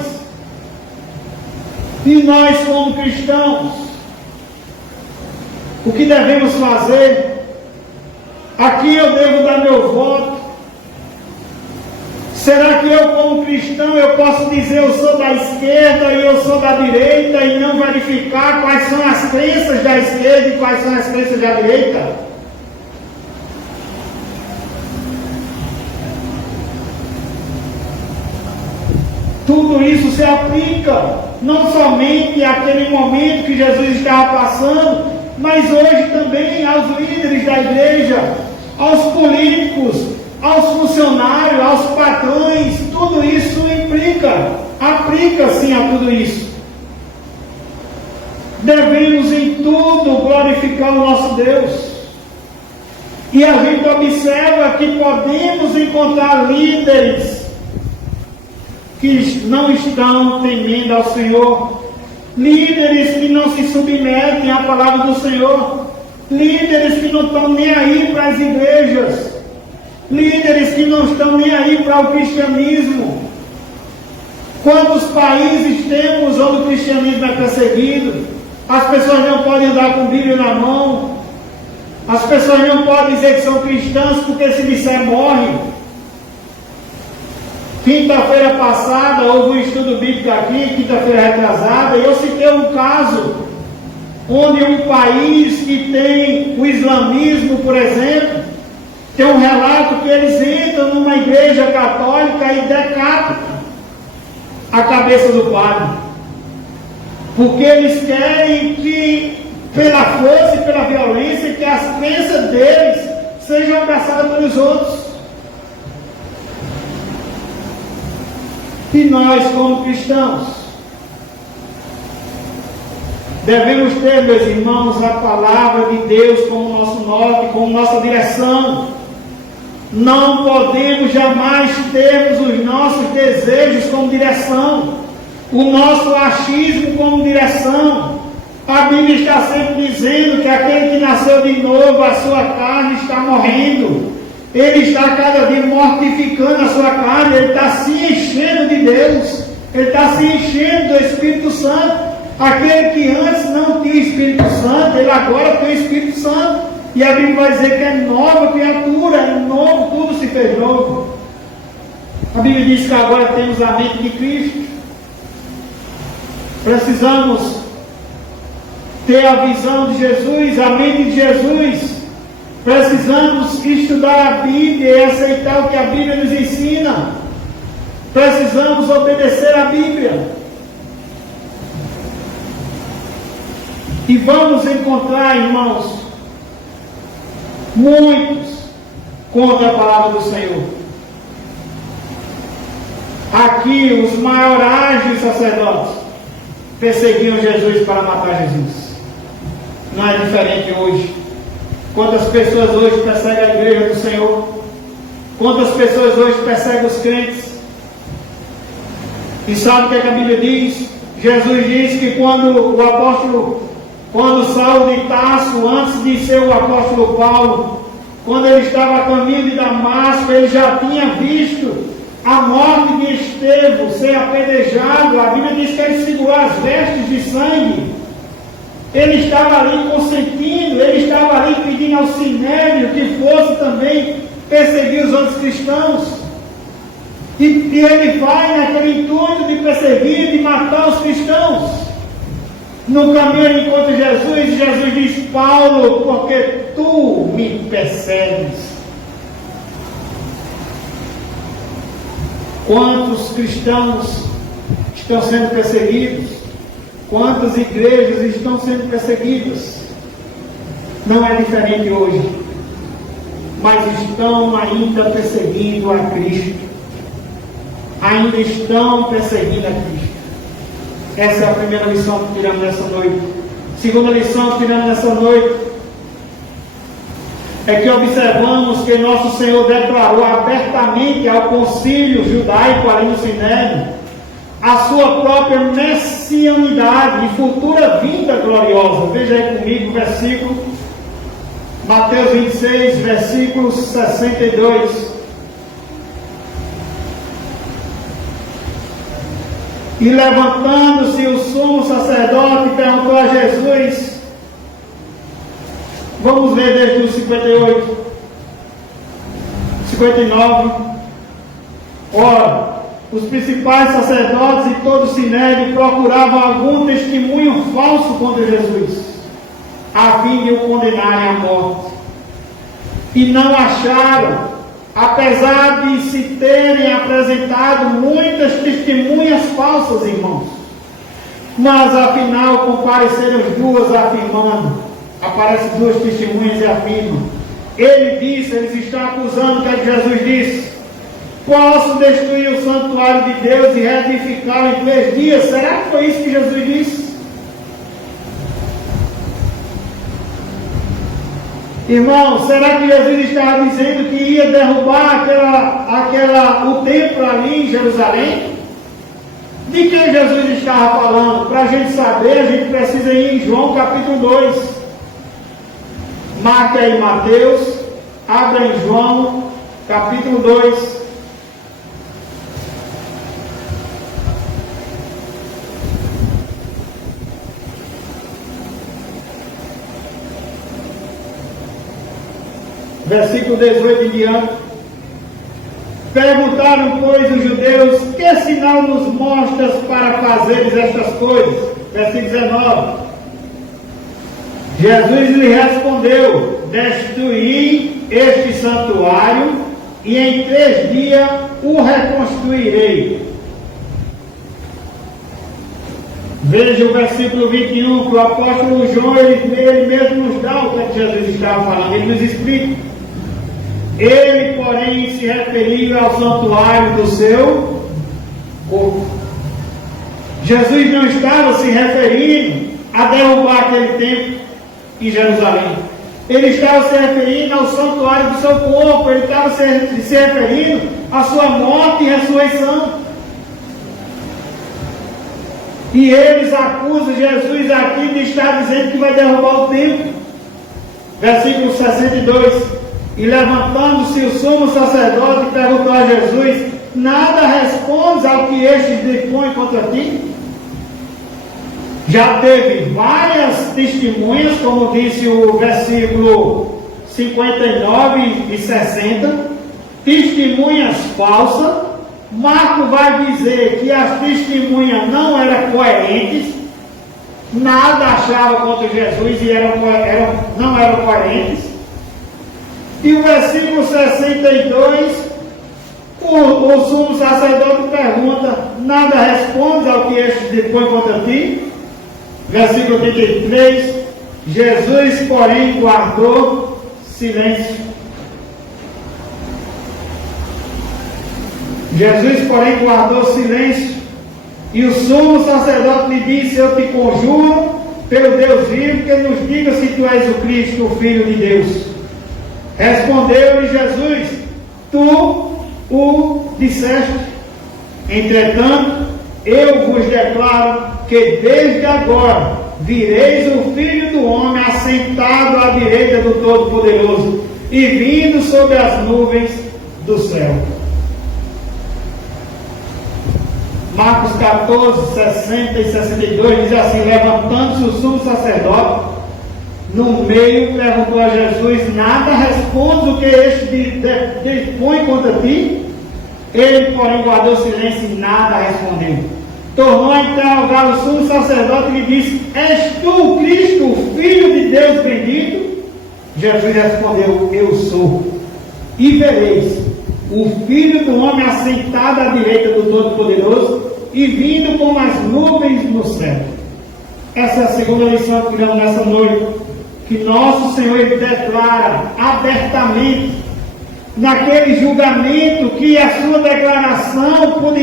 E nós, como cristãos, o que devemos fazer? Aqui eu devo dar meu voto. Será que eu, como cristão, eu posso dizer eu sou da esquerda e eu sou da direita e não verificar quais são as crenças da esquerda e quais são as crenças da direita? Tudo isso se aplica não somente àquele momento que Jesus estava passando, mas hoje também aos líderes da igreja, aos políticos, aos funcionários, aos patrões. Tudo isso aplica-se a tudo isso. Devemos em tudo glorificar o nosso Deus. E a gente observa que podemos encontrar líderes que não estão temendo ao Senhor, líderes que não se submetem à palavra do Senhor, líderes que não estão nem aí para as igrejas, líderes que não estão nem aí para o cristianismo. Quantos países temos onde o cristianismo é perseguido? As pessoas não podem andar com Bíblia na mão, as pessoas não podem dizer que são cristãs, porque se disser morrem. Quinta-feira passada houve um estudo bíblico aqui, quinta-feira retrasada, e eu citei um caso onde um país que tem o islamismo, por exemplo, tem um relato que eles entram numa igreja católica e decapitam a cabeça do padre, porque eles querem que, pela força e pela violência, que as crenças deles sejam abraçadas pelos outros. E nós, como cristãos, devemos ter, meus irmãos, a palavra de Deus como nosso norte, como nossa direção. Não podemos jamais termos os nossos desejos como direção, o nosso achismo como direção. A Bíblia está sempre dizendo que aquele que nasceu de novo, a sua carne está morrendo. Ele está cada dia mortificando a sua carne, ele está se enchendo de Deus, ele está se enchendo do Espírito Santo. Aquele que antes não tinha Espírito Santo, ele agora tem o Espírito Santo. E a Bíblia vai dizer que é nova criatura, é novo, tudo se fez novo. A Bíblia diz que agora temos a mente de Cristo. Precisamos ter a visão de Jesus, a mente de Jesus. Precisamos estudar a Bíblia e aceitar o que a Bíblia nos ensina. Precisamos obedecer a Bíblia. E vamos encontrar, irmãos, muitos contra a palavra do Senhor. Aqui, os maiorais dos sacerdotes perseguiam Jesus para matar Jesus. Não é diferente hoje. Quantas pessoas hoje perseguem a igreja do Senhor? Quantas pessoas hoje perseguem os crentes? E sabe o que a Bíblia diz? Jesus diz que quando Saulo de Tarso, antes de ser o apóstolo Paulo, quando ele estava a caminho de Damasco, ele já tinha visto a morte de Estevão ser apedrejado. A Bíblia diz que ele segurou as vestes de sangue. Ele estava ali consentindo, ele estava ali pedindo ao Sinédrio que fosse também perseguir os outros cristãos. E ele vai naquele intuito de perseguir, de matar os cristãos. No caminho ele encontra Jesus, e Jesus diz: Paulo, porque tu me persegues? Quantos cristãos estão sendo perseguidos? Quantas igrejas estão sendo perseguidas? Não é diferente hoje, mas estão ainda perseguindo a Cristo. Ainda estão perseguindo a Cristo. Essa é a primeira lição que tiramos nessa noite. Segunda lição que tiramos nessa noite é que observamos que nosso Senhor declarou abertamente ao concílio judaico ali no Sinédrio a sua própria messianidade e futura vinda gloriosa. Veja aí comigo o versículo, Mateus 26, versículo 62. E levantando-se o sumo sacerdote, perguntou a Jesus, vamos ler desde o 58, 59. Ora, os principais sacerdotes e todo o Sinédrio procuravam algum testemunho falso contra Jesus, a fim de o condenarem à morte. E não acharam, apesar de se terem apresentado muitas testemunhas falsas, irmãos. Mas afinal compareceram as duas afirmando. Aparecem duas testemunhas e afirmam. Ele disse, eles estão acusando o que Jesus disse: posso destruir o santuário de Deus e reedificá-lo em 3 dias. Será que foi isso que Jesus disse? Irmão, será que Jesus estava dizendo que ia derrubar o templo ali em Jerusalém? De quem Jesus estava falando? Para a gente saber, a gente precisa ir em João capítulo 2. Marque aí Mateus, abra em João capítulo 2. Versículo 18 em diante. Perguntaram, pois, os judeus: que sinal nos mostras para fazeres estas coisas? Versículo 19. Jesus lhe respondeu: destruí este santuário e em 3 dias o reconstruirei. Veja o versículo 21, que o apóstolo João, ele mesmo nos dá o que Jesus estava falando, ele nos explica. Ele, porém, se referiu ao santuário do seu corpo. Jesus não estava se referindo a derrubar aquele templo em Jerusalém. Ele estava se referindo ao santuário do seu corpo. Ele estava se referindo à sua morte e ressurreição. E eles acusam Jesus aqui de estar dizendo que vai derrubar o templo. Versículo 62. E levantando-se o sumo sacerdote, perguntou a Jesus: nada respondes ao que estes depõem contra ti? Já teve várias testemunhas, como disse o versículo 59 e 60, testemunhas falsas. Marco vai dizer que as testemunhas não eram coerentes, nada achava contra Jesus e não eram coerentes. E o versículo 62, o sumo sacerdote pergunta: nada responde ao que estes depõem contra ti? Versículo 83, Jesus, porém, guardou silêncio. Jesus, porém, guardou silêncio. E o sumo sacerdote lhe disse: eu te conjuro, pelo Deus vivo, que nos diga se tu és o Cristo, o Filho de Deus. Respondeu-lhe Jesus: tu o disseste. Entretanto, eu vos declaro que desde agora vireis o Filho do Homem assentado à direita do Todo-Poderoso e vindo sobre as nuvens do céu. Marcos 14, 60 e 62 diz assim: levantando-se o sumo sacerdote, no meio perguntou a Jesus: nada responde o que este dispõe contra ti? Ele, porém, guardou silêncio e nada respondeu. Tornou a interrogar o sumo sacerdote e lhe disse: és tu o Cristo, o Filho de Deus bendito? Jesus respondeu: eu sou. E vereis o Filho do Homem assentado à direita do Todo-Poderoso e vindo com as nuvens no céu. Essa é a segunda lição que tiramos nessa noite, que nosso Senhor declara abertamente, naquele julgamento, que a sua declaração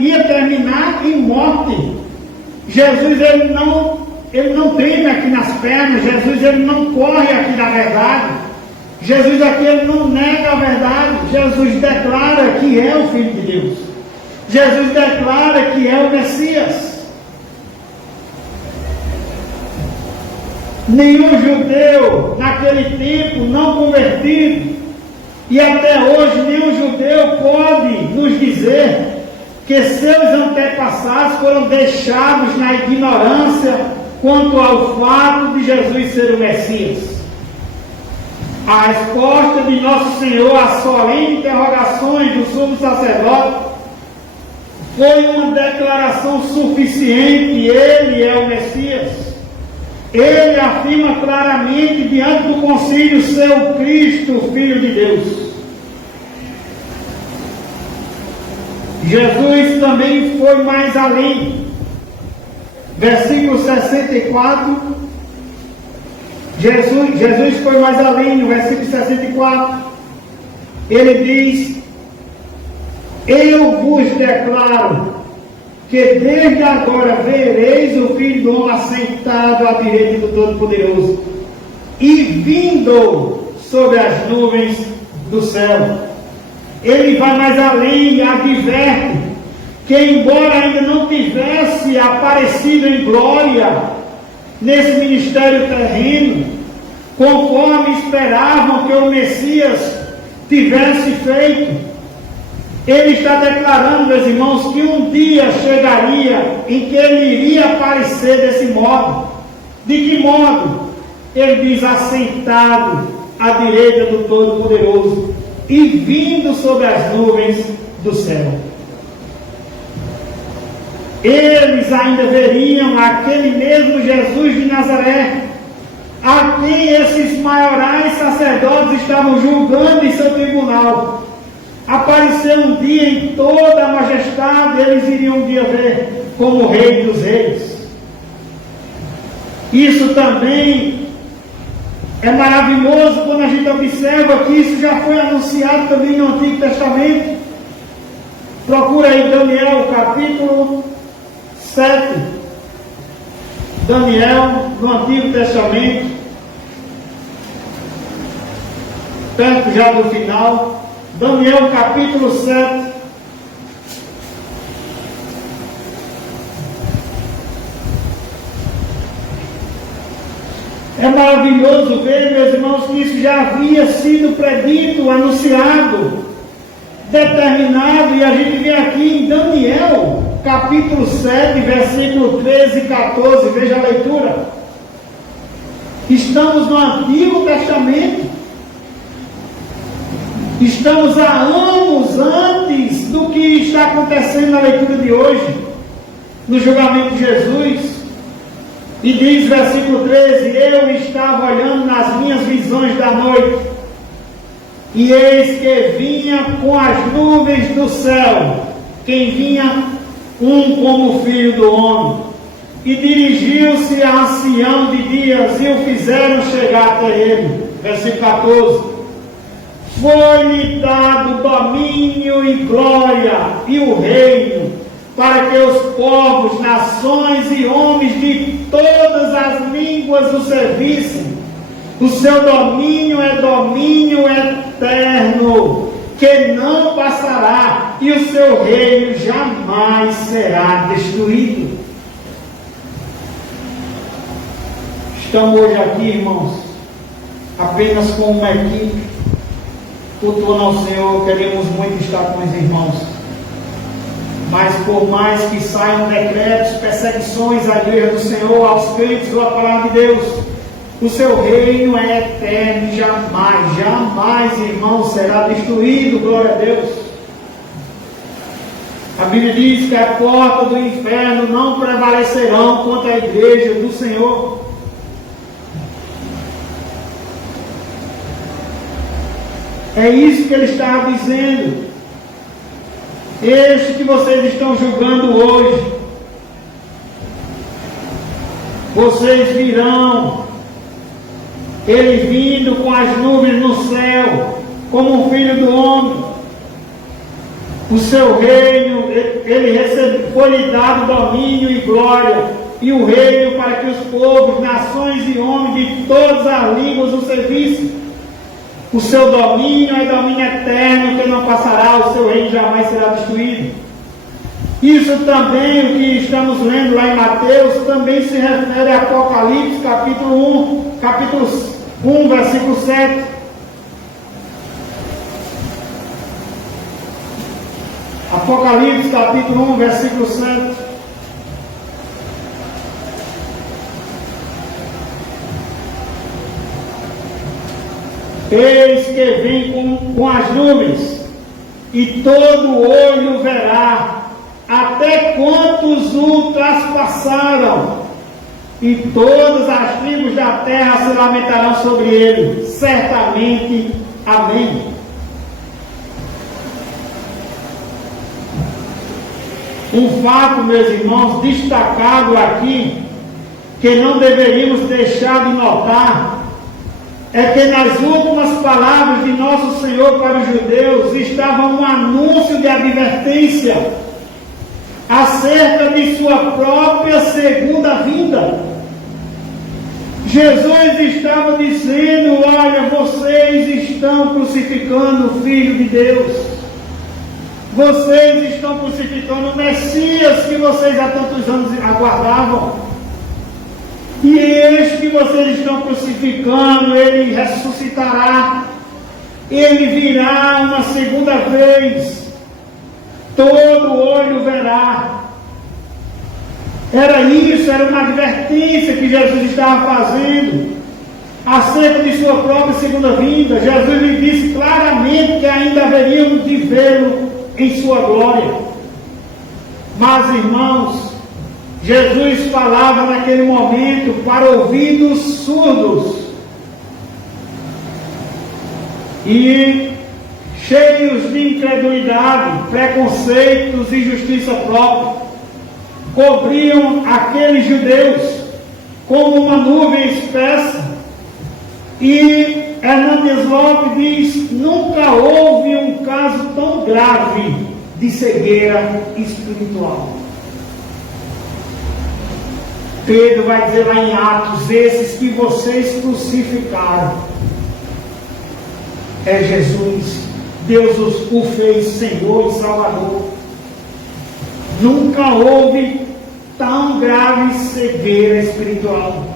ia terminar em morte. Jesus ele não treme aqui nas pernas. Jesus ele não corre aqui da verdade. Jesus aqui ele não nega a verdade. Jesus declara que é o Filho de Deus. Jesus declara que é o Messias. Nenhum judeu naquele tempo não convertido, e até hoje nenhum judeu pode nos dizer que seus antepassados foram deixados na ignorância quanto ao fato de Jesus ser o Messias. A resposta de nosso Senhor às solenes interrogações do sumo sacerdote foi uma declaração suficiente: ele é o Messias. Ele afirma claramente diante do concílio ser o Cristo, o Filho de Deus. Jesus também foi mais além. Versículo 64. Jesus foi mais além, no versículo 64. Ele diz: eu vos declaro que desde agora vereis o Filho do Homem assentado à direita do Todo-Poderoso e vindo sobre as nuvens do céu. Ele vai mais além e adverte que, embora ainda não tivesse aparecido em glória nesse ministério terreno, conforme esperavam que o Messias tivesse feito, ele está declarando, meus irmãos, que um dia chegaria em que ele iria aparecer desse modo. De que modo? Ele diz: assentado à direita do Todo-Poderoso e vindo sobre as nuvens do céu. Eles ainda veriam aquele mesmo Jesus de Nazaré, a quem esses maiorais sacerdotes estavam julgando em seu tribunal. Aparecer um dia em toda a majestade, eles iriam um dia ver como Rei dos Reis. Isso também é maravilhoso quando a gente observa que isso já foi anunciado também no Antigo Testamento. Procura aí Daniel, capítulo 7. Daniel, no Antigo Testamento, perto já do final. Daniel, capítulo 7. É maravilhoso ver, meus irmãos, que isso já havia sido predito, anunciado, determinado, e a gente vê aqui em Daniel, capítulo 7, versículo 13 e 14, veja a leitura. Estamos no Antigo Testamento. Estamos há anos antes do que está acontecendo na leitura de hoje, no julgamento de Jesus. E diz, versículo 13: eu estava olhando nas minhas visões da noite, e eis que vinha com as nuvens do céu, quem vinha? Um como o Filho do Homem, e dirigiu-se a ancião de dias, e o fizeram chegar até ele. Versículo 14: foi-lhe dado domínio e glória e o reino, para que os povos, nações e homens de todas as línguas o servissem. O seu domínio é domínio eterno, que não passará, e o seu reino jamais será destruído. Estamos hoje aqui, irmãos, apenas com uma equipe, cultuando ao Senhor. Queremos muito estar com os irmãos, mas por mais que saiam decretos, perseguições à igreja do Senhor, aos crentes da palavra de Deus, o seu reino é eterno e jamais, jamais, irmão, será destruído. Glória a Deus. A Bíblia diz que a porta do inferno não prevalecerão contra a igreja do Senhor. É isso que ele está dizendo. Este que vocês estão julgando hoje, vocês virão, ele vindo com as nuvens no céu, como um filho do homem. O seu reino, foi-lhe dado domínio e glória, e o reino para que os povos, nações e homens de todas as línguas o servissem. O seu domínio é domínio eterno, que não passará, o seu reino jamais será destruído. Isso também, o que estamos lendo lá em Mateus, também se refere a Apocalipse, capítulo 1, versículo 7. Apocalipse, capítulo 1, versículo 7. Eis que vem com as nuvens, e todo olho verá, até quantos o traspassaram, e todas as tribos da terra se lamentarão sobre ele. Certamente. Amém. Um fato, meus irmãos, destacado aqui, que não deveríamos deixar de notar, é que nas últimas palavras de nosso Senhor para os judeus estava um anúncio de advertência acerca de sua própria segunda vinda. Jesus estava dizendo: olha, vocês estão crucificando o Filho de Deus, vocês estão crucificando o Messias que vocês há tantos anos aguardavam. E este que vocês estão crucificando, ele ressuscitará, ele virá uma segunda vez, todo olho verá. Era isso, era uma advertência que Jesus estava fazendo acerca de sua própria segunda vinda. Jesus lhe disse claramente que ainda haveríamos de vê-lo em sua glória. Mas, irmãos, Jesus falava naquele momento para ouvidos surdos e cheios de incredulidade, preconceitos e justiça própria. Cobriam aqueles judeus como uma nuvem espessa. E Hernandes Lopes diz: nunca houve um caso tão grave de cegueira espiritual. Pedro vai dizer lá em Atos: esses que vocês crucificaram é Jesus. Deus o fez Senhor e Salvador. Nunca houve tão grave cegueira espiritual.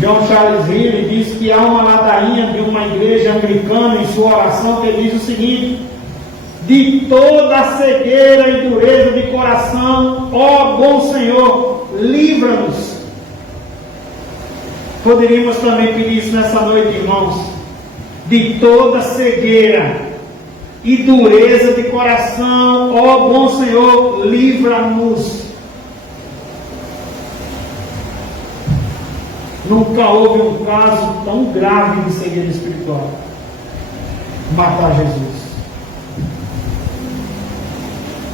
John Charles Hill diz que há uma ladainha de uma igreja anglicana em sua oração que diz o seguinte: de toda a cegueira e dureza de coração, ó bom Senhor, livra-nos. Poderíamos também pedir isso nessa noite, irmãos. De toda cegueira e dureza de coração, ó bom Senhor, livra-nos. Nunca houve um caso tão grave de cegueira espiritual. Matar Jesus.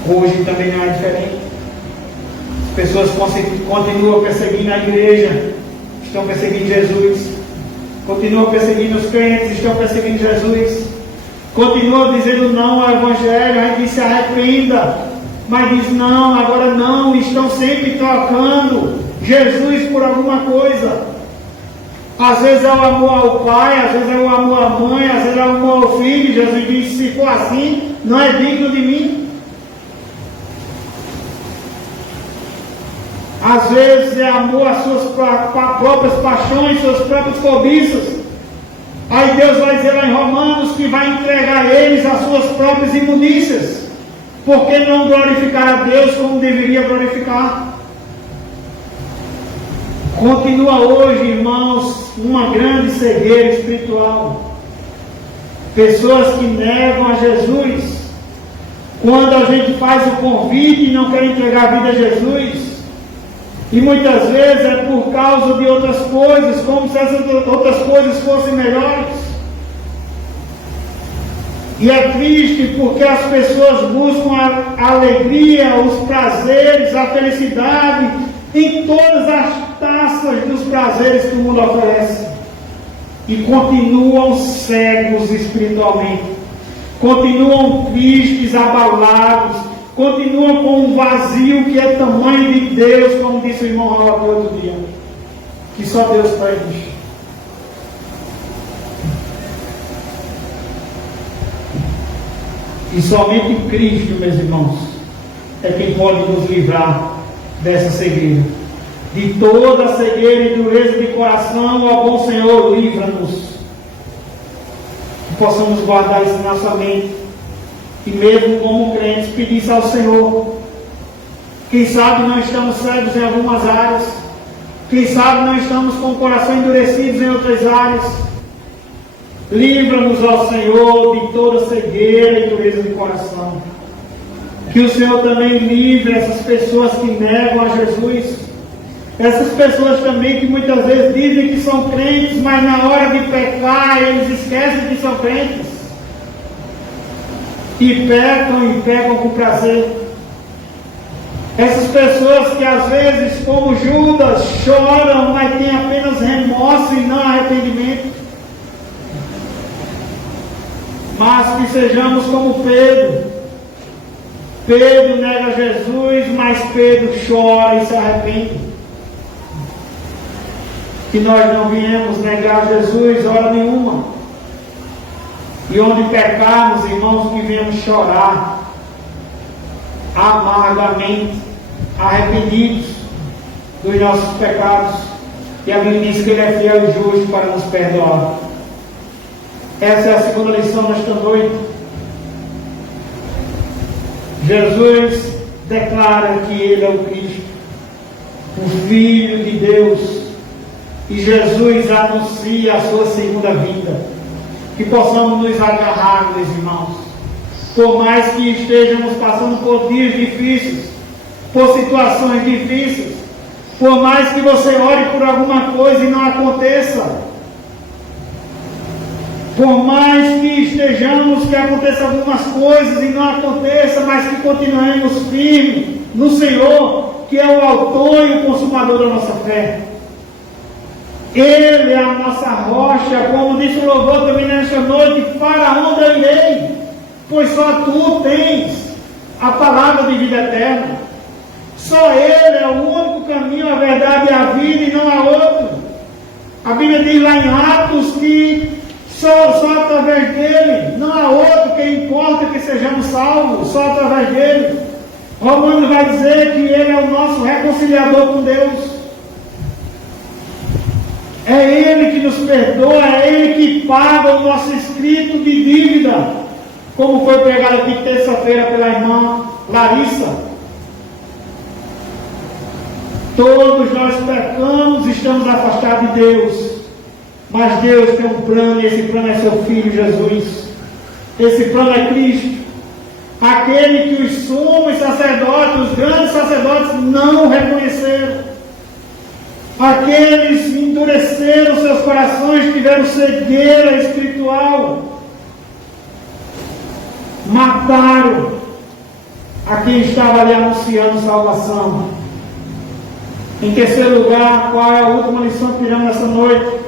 Hoje também não é diferente. As pessoas continuam perseguindo a igreja, estão perseguindo Jesus. Continuam perseguindo os crentes, estão perseguindo Jesus. Continuam dizendo não ao Evangelho, a gente se arrependa, mas diz não, agora não, estão sempre trocando Jesus por alguma coisa. Às vezes é o amor ao pai, às vezes é o amor à mãe, às vezes é o amor ao filho. Jesus disse: se for assim, não é digno de mim. Às vezes é amor às suas próprias paixões, suas próprias cobiças. Aí Deus vai dizer lá em Romanos que vai entregar eles às suas próprias imundícias, porque não glorificar a Deus como deveria glorificar. Continua hoje, irmãos, uma grande cegueira espiritual. Pessoas que negam a Jesus. Quando a gente faz o convite e não quer entregar a vida a Jesus, e muitas vezes é por causa de outras coisas, como se essas outras coisas fossem melhores. E é triste porque as pessoas buscam a alegria, os prazeres, a felicidade em todas as taças dos prazeres que o mundo oferece. E continuam cegos espiritualmente. Continuam tristes, abalados. Continuam com um vazio que é tamanho de Deus, como disse o irmão Raul outro dia, que só Deus preenche. E somente Cristo, meus irmãos, é quem pode nos livrar dessa cegueira. De toda a cegueira e dureza de coração, ó bom Senhor, livra-nos. Que possamos guardar isso na nossa mente. E mesmo como crentes, pedir isso ao Senhor. Quem sabe não estamos cegos em algumas áreas. Quem sabe não estamos com o coração endurecidos em outras áreas. Livra-nos, ó Senhor, de toda cegueira e dureza de coração. Que o Senhor também livre essas pessoas que negam a Jesus. Essas pessoas também que muitas vezes dizem que são crentes, mas na hora de pecar eles esquecem que são crentes. E pecam com prazer. Essas pessoas que às vezes, como Judas, choram, mas têm apenas remorso e não arrependimento. Mas que sejamos como Pedro. Pedro nega Jesus, mas Pedro chora e se arrepende. Que nós não viemos negar Jesus hora nenhuma. E onde pecarmos, irmãos, que viemos chorar amargamente, arrependidos dos nossos pecados. E a Bíblia diz que Ele é fiel e justo para nos perdoar. Essa é a segunda lição nesta noite. Jesus declara que Ele é o Cristo, o Filho de Deus. E Jesus anuncia a sua segunda vinda. Que possamos nos agarrar, meus irmãos. Por mais que estejamos passando por dias difíceis, por situações difíceis, por mais que você ore por alguma coisa e não aconteça, por mais que estejamos, que aconteça algumas coisas e não aconteça, mas que continuemos firmes no Senhor, que é o autor e o consumador da nossa fé. Ele é a nossa rocha, como disse o louvor também nesta noite: para onde eu irei? Pois só tu tens a palavra de vida eterna. Só Ele é o único caminho, a verdade e a vida, e não há outro. A Bíblia diz lá em Atos que só através dele, não há outro que importa que sejamos salvos, só através dele. Romanos vai dizer que Ele é o nosso reconciliador com Deus. É Ele que nos perdoa, é Ele que paga o nosso escrito de dívida, como foi pregado aqui terça-feira pela irmã Larissa. Todos nós pecamos, estamos afastados de Deus, mas Deus tem um plano, e esse plano é seu Filho Jesus. Esse plano é Cristo, aquele que os sumos sacerdotes, os grandes sacerdotes não reconheceram. Aqueles endureceram seus corações, tiveram cegueira espiritual, mataram a quem estava ali anunciando salvação. Em terceiro lugar, qual é a última lição que tiramos nessa noite?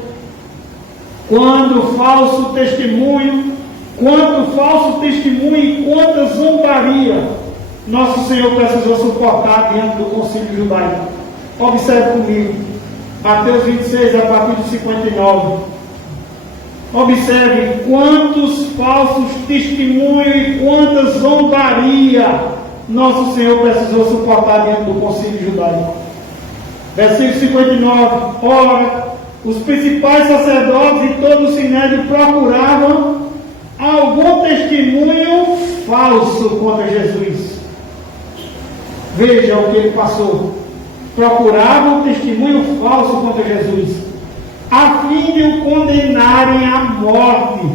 Quanto falso testemunho e quanta zombaria nosso Senhor precisou suportar diante do concílio judaico. Observe comigo. Mateus 26, a partir do 59. Observe quantos falsos testemunhos e quanta zombaria nosso Senhor precisou suportar diante do concílio judaico. Versículo 59. Ora, os principais sacerdotes e todo o sinédrio procuravam algum testemunho falso contra Jesus. Veja o que ele passou. Procuravam um testemunho falso contra Jesus, a fim de o condenarem à morte.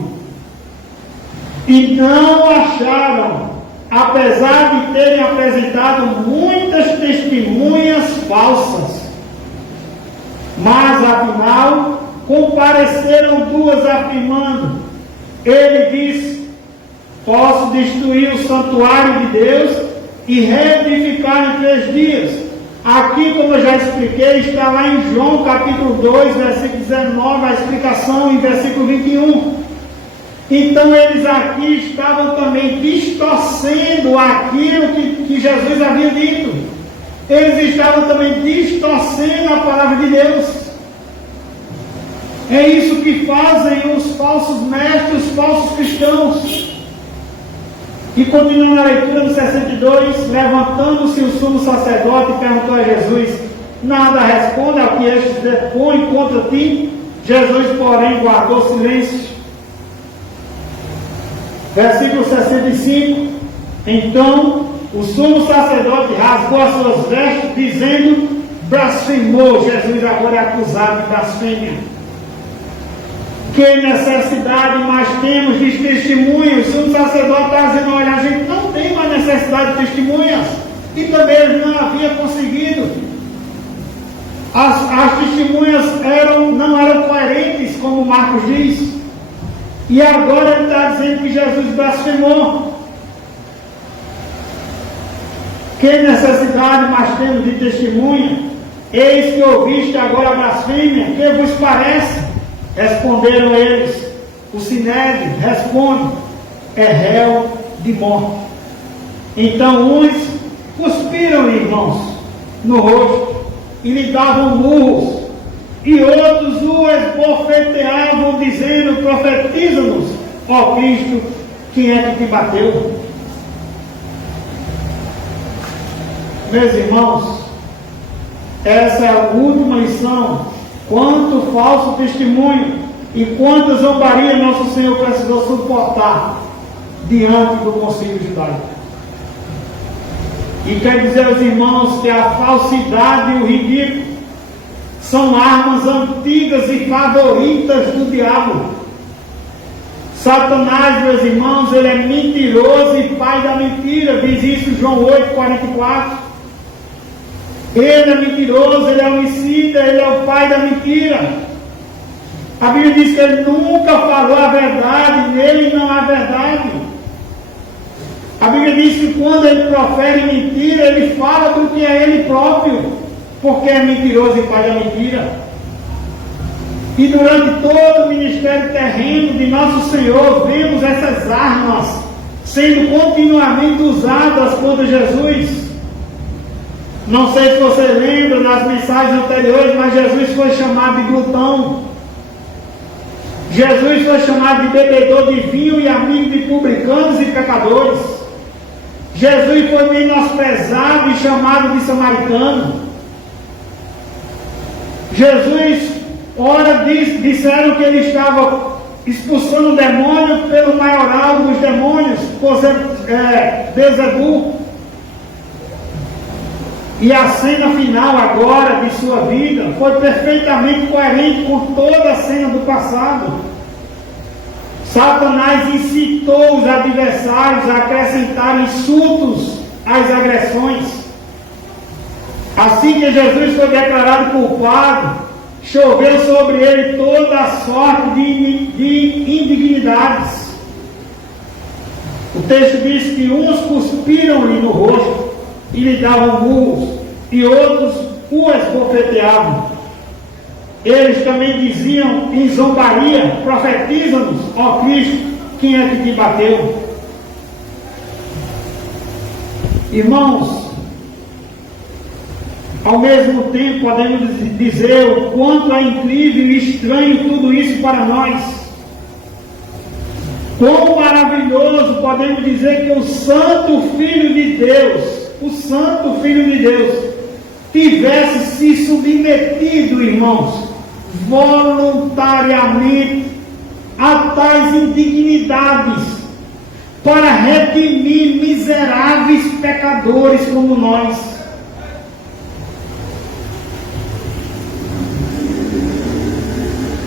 E não acharam, apesar de terem apresentado muitas testemunhas falsas. Mas, afinal, compareceram duas afirmando. Ele disse: posso destruir o santuário de Deus e reedificar em 3 dias. Aqui, como eu já expliquei, está lá em João capítulo 2, versículo 19, a explicação em versículo 21. Então eles aqui estavam também distorcendo aquilo que Jesus havia dito. Eles estavam também distorcendo a palavra de Deus. É isso que fazem os falsos mestres, os falsos cristãos. E continuando na leitura do 62, levantando-se o sumo sacerdote, perguntou a Jesus: nada responde ao que estes depõem contra ti? Jesus, porém, guardou silêncio. Versículo 65. Então o sumo sacerdote rasgou as suas vestes, dizendo: blasfemou. Jesus agora é acusado de blasfêmia. Que necessidade mais temos de testemunhos? O sumo sacerdote está dizendo: olha, a gente não tem mais necessidade de testemunhas. E também ele não havia conseguido. As testemunhas não eram coerentes, como Marcos diz. E agora ele está dizendo que Jesus blasfemou. Que necessidade mais temos de testemunha? Eis que ouviste agora a blasfêmia. Que vos parece? Responderam eles. O sinédrio responde: é réu de morte. Então uns cuspiram-lhe, irmãos, no rosto e lhe davam murros, e outros o esbofeteavam, dizendo: profetiza-nos, ó Cristo, quem é que te bateu? Meus irmãos, essa é a última lição. Quanto falso testemunho e quanta zombaria nosso Senhor precisou suportar diante do concílio judaico. E quer dizer aos irmãos que a falsidade e o ridículo são armas antigas e favoritas do diabo. Satanás, meus irmãos, ele é mentiroso e pai da mentira, diz isso João 8,44. Ele é mentiroso, ele é homicida, ele é o pai da mentira. A Bíblia diz que ele nunca falou a verdade, nele não há verdade. A Bíblia diz que quando ele profere mentira, ele fala do que é ele próprio, porque é mentiroso e pai da mentira. E durante todo o ministério terreno de nosso Senhor, vemos essas armas sendo continuamente usadas contra Jesus. Não sei se você lembra nas mensagens anteriores, mas Jesus foi chamado de glutão. Jesus foi chamado de bebedor de vinho e amigo de publicanos e pecadores. Jesus foi menosprezado e chamado de samaritano. Jesus, ora, disseram que ele estava expulsando o demônio pelo maioral dos demônios, Beelzebul. E a cena final agora de sua vida foi perfeitamente coerente com toda a cena do passado. Satanás incitou os adversários a acrescentar insultos às agressões. Assim que Jesus foi declarado culpado, choveu sobre ele toda a sorte de indignidades. O texto diz que uns cuspiram-lhe no rosto e lhe davam murros, e outros o esbofeteavam. Eles também diziam em zombaria: profetiza-nos, ó Cristo, quem é que te bateu? Irmãos, Ao mesmo tempo, podemos dizer o quanto é incrível e estranho tudo isso para nós. Quão maravilhoso podemos dizer que o Santo Filho de Deus, tivesse se submetido, irmãos, voluntariamente a tais indignidades para redimir miseráveis pecadores como nós.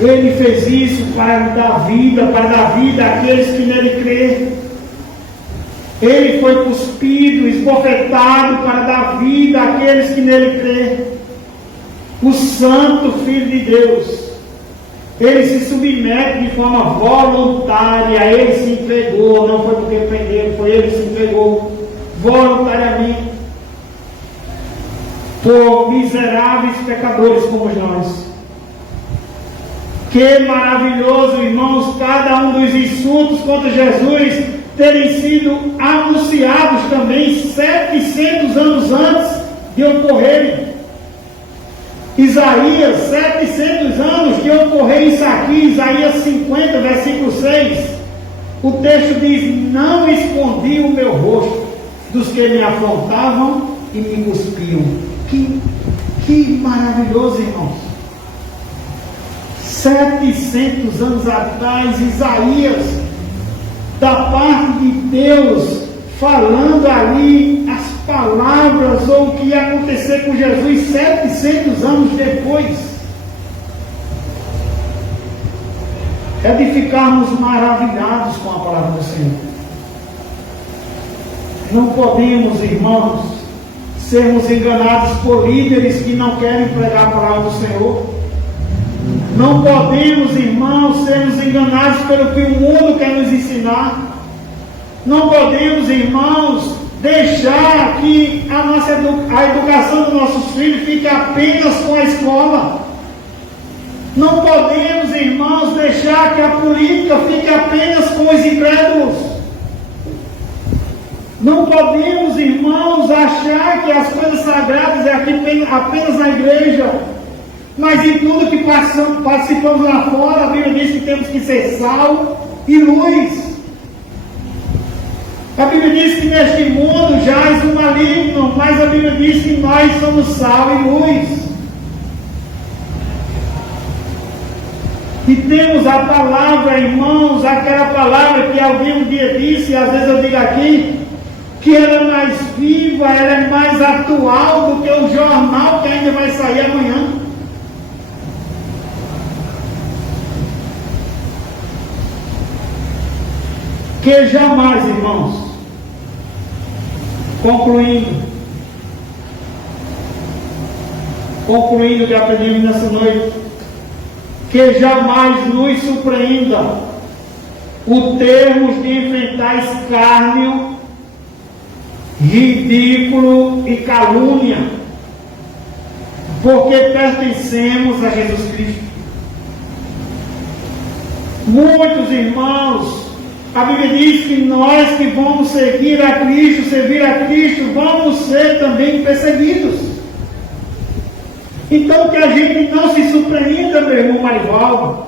Ele fez isso para dar vida àqueles que nele crê. Ele foi cuspido, esbofetado para dar vida àqueles que nele crê. O Santo Filho de Deus, ele se submete de forma voluntária, ele se entregou, não foi porque prenderam, foi ele que se entregou voluntariamente por miseráveis pecadores como nós. Que maravilhoso, irmãos, cada um dos insultos contra Jesus terem sido anunciados também 700 anos antes de ocorrerem. Isaías, 700 anos de ocorrer isso aqui, Isaías 50, versículo 6, o texto diz: não escondi o meu rosto dos que me afrontavam e me cuspiam. Que maravilhoso, irmãos. 700 anos atrás, Isaías, da parte de Deus, falando ali as palavras ou o que ia acontecer com Jesus 700 anos depois. É de ficarmos maravilhados com a palavra do Senhor. Não podemos, irmãos, sermos enganados por líderes que não querem pregar a palavra do Senhor. Não podemos, irmãos, sermos enganados pelo que o mundo quer nos ensinar. Não podemos, irmãos, deixar que a educação dos nossos filhos fique apenas com a escola. Não podemos, irmãos, deixar que a política fique apenas com os incrédulos. Não podemos, irmãos, achar que as coisas sagradas é aqui apenas na igreja. Mas em tudo que participamos lá fora, a Bíblia diz que temos que ser sal e luz. A Bíblia diz que neste mundo jaz o maligno, mas a Bíblia diz que nós somos sal e luz. E temos a palavra, irmãos, aquela palavra que alguém um dia disse, e às vezes eu digo aqui, que ela é mais viva, ela é mais atual do que o jornal que ainda vai sair amanhã. Que jamais, irmãos, concluindo o que aprendemos nessa noite, que jamais nos surpreenda o termos de enfrentar escárnio, ridículo e calúnia, porque pertencemos a Jesus Cristo. Muitos irmãos, a Bíblia diz que nós que vamos servir a Cristo, vamos ser também perseguidos. Então que a gente não se surpreenda, meu irmão Marivaldo,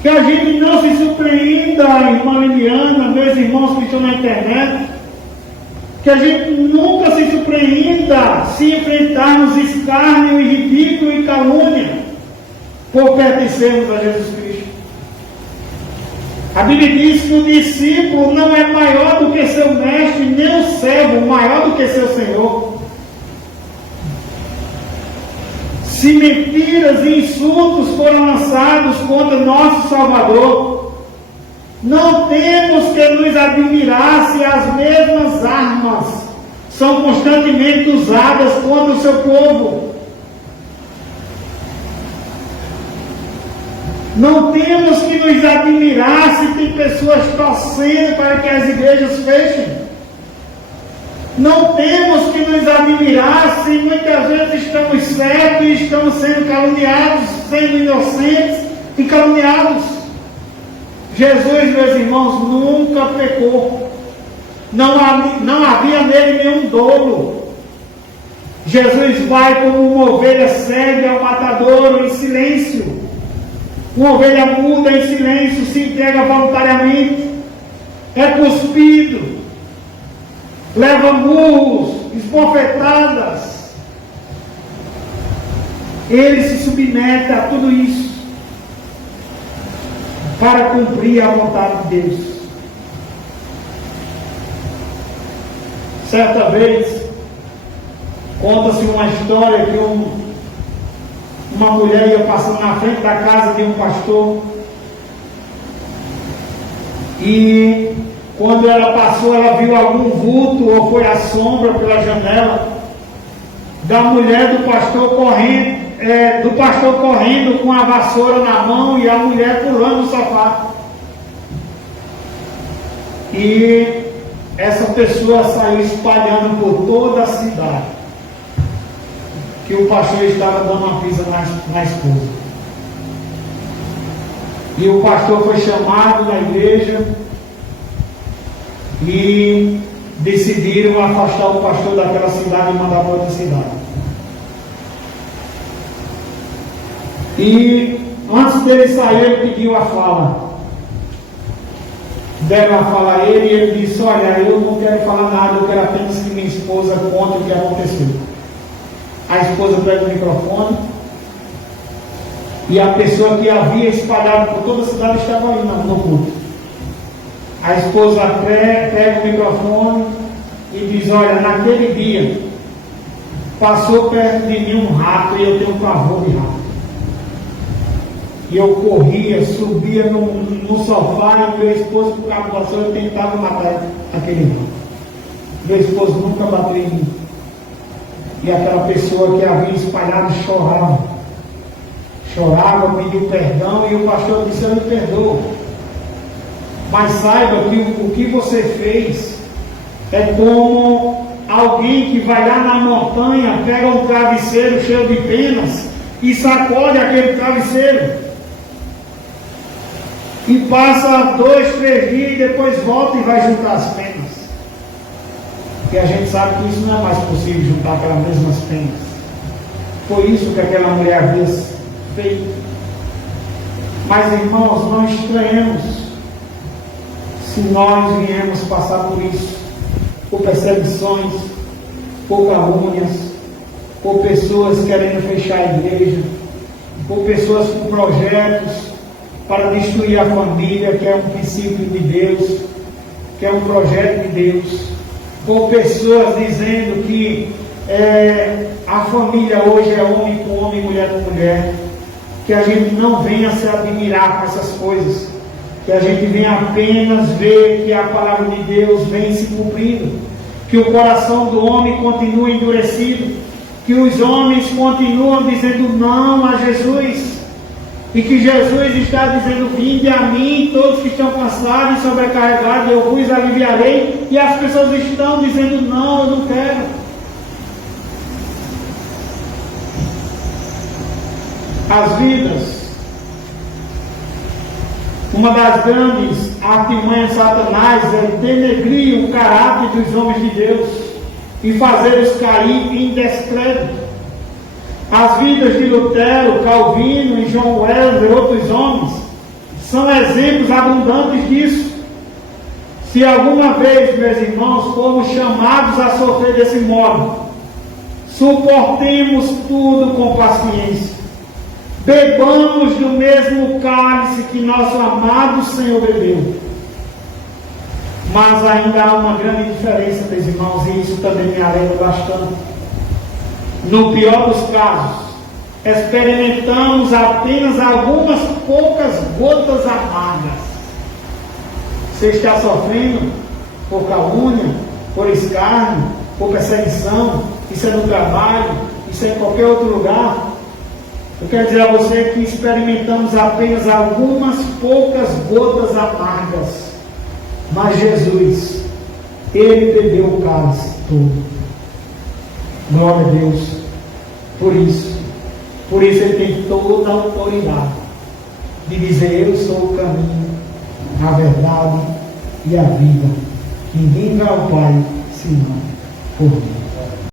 que a gente não se surpreenda, irmã Liliana, meus irmãos que estão na internet, que a gente nunca se surpreenda se enfrentarmos escárnio, ridículo e calúnia, por pertencermos a Jesus Cristo. A Bíblia diz que o discípulo não é maior do que seu mestre, nem o servo maior do que seu Senhor. Se mentiras e insultos foram lançados contra nosso Salvador, não temos que nos admirar se as mesmas armas são constantemente usadas contra o seu povo. Não temos que nos admirar se tem pessoas torcendo para que as igrejas fechem. Não temos que nos admirar se muitas vezes estamos certos e estamos sendo caluniados, sendo inocentes e caluniados. Jesus, meus irmãos, nunca pecou. Não havia nele nenhum dolo. Jesus vai como uma ovelha cega ao matadouro em silêncio. Uma ovelha muda em silêncio, se entrega voluntariamente, é cuspido, leva murros, esbofetadas. Ele se submete a tudo isso para cumprir a vontade de Deus. Certa vez, conta-se uma história que uma mulher ia passando na frente da casa de um pastor, e quando ela passou, ela viu algum vulto, ou foi a sombra pela janela da mulher do pastor correndo com a vassoura na mão e a mulher pulando no sofá. E essa pessoa saiu espalhando por toda a cidade que o pastor estava dando uma pisa na esposa. E o pastor foi chamado na igreja e decidiram afastar o pastor daquela cidade e mandar para outra cidade. E antes dele sair, ele pediu a fala. Deram a fala a ele e ele disse: olha, eu não quero falar nada, eu quero apenas que minha esposa conte o que aconteceu. A esposa pega o microfone e a pessoa que havia espalhado por toda a cidade estava ali no culto. A esposa pega o microfone e diz: olha, naquele dia passou perto de mim um rato e eu tenho pavor de rato. E eu corria, subia no sofá e meu esposo, por causa do vassoura, eu tentava matar aquele rato. Meu esposo nunca bateu em mim. E aquela pessoa que havia espalhado chorava, pediu perdão, e o pastor disse: eu lhe perdoo. Mas saiba que o que você fez é como alguém que vai lá na montanha, pega um travesseiro cheio de penas e sacode aquele travesseiro. E passa 2, 3 dias e depois volta e vai juntar as penas. E a gente sabe que isso não é mais possível, juntar aquelas mesmas penas. Foi isso que aquela mulher havia feito. Mas, irmãos, não estranhemos se nós viemos passar por isso, por perseguições, por calúnias, por pessoas querendo fechar a igreja, por pessoas com projetos para destruir a família, que é um princípio de Deus, que é um projeto de Deus, por pessoas dizendo que a família hoje é homem com homem, mulher com mulher. Que a gente não venha se admirar com essas coisas, que a gente venha apenas ver que a palavra de Deus vem se cumprindo, que o coração do homem continua endurecido, que os homens continuam dizendo não a Jesus, e que Jesus está dizendo: vinde a mim todos que estão cansados e sobrecarregados, eu vos aliviarei, e as pessoas estão dizendo não, eu não quero. As vidas, uma das grandes artimanhas de Satanás é denegrir o caráter dos homens de Deus e fazê-los cair em descrédito. As vidas de Lutero, Calvino e John Wesley e outros homens são exemplos abundantes disso. Se alguma vez, meus irmãos, formos chamados a sofrer desse modo, suportemos tudo com paciência. Bebamos do mesmo cálice que nosso amado Senhor bebeu. Mas ainda há uma grande diferença, meus irmãos, e isso também me alegra bastante. No pior dos casos, experimentamos apenas algumas poucas gotas amargas. Você está sofrendo por calúnia, por escárnio, por perseguição, isso é no trabalho, isso é em qualquer outro lugar. Eu quero dizer a você que experimentamos apenas algumas poucas gotas amargas. Mas Jesus, Ele bebeu o cálice todo. Glória a Deus. Por isso Ele tem toda a autoridade de dizer: eu sou o caminho, a verdade e a vida. Ninguém vai ao Pai senão por mim.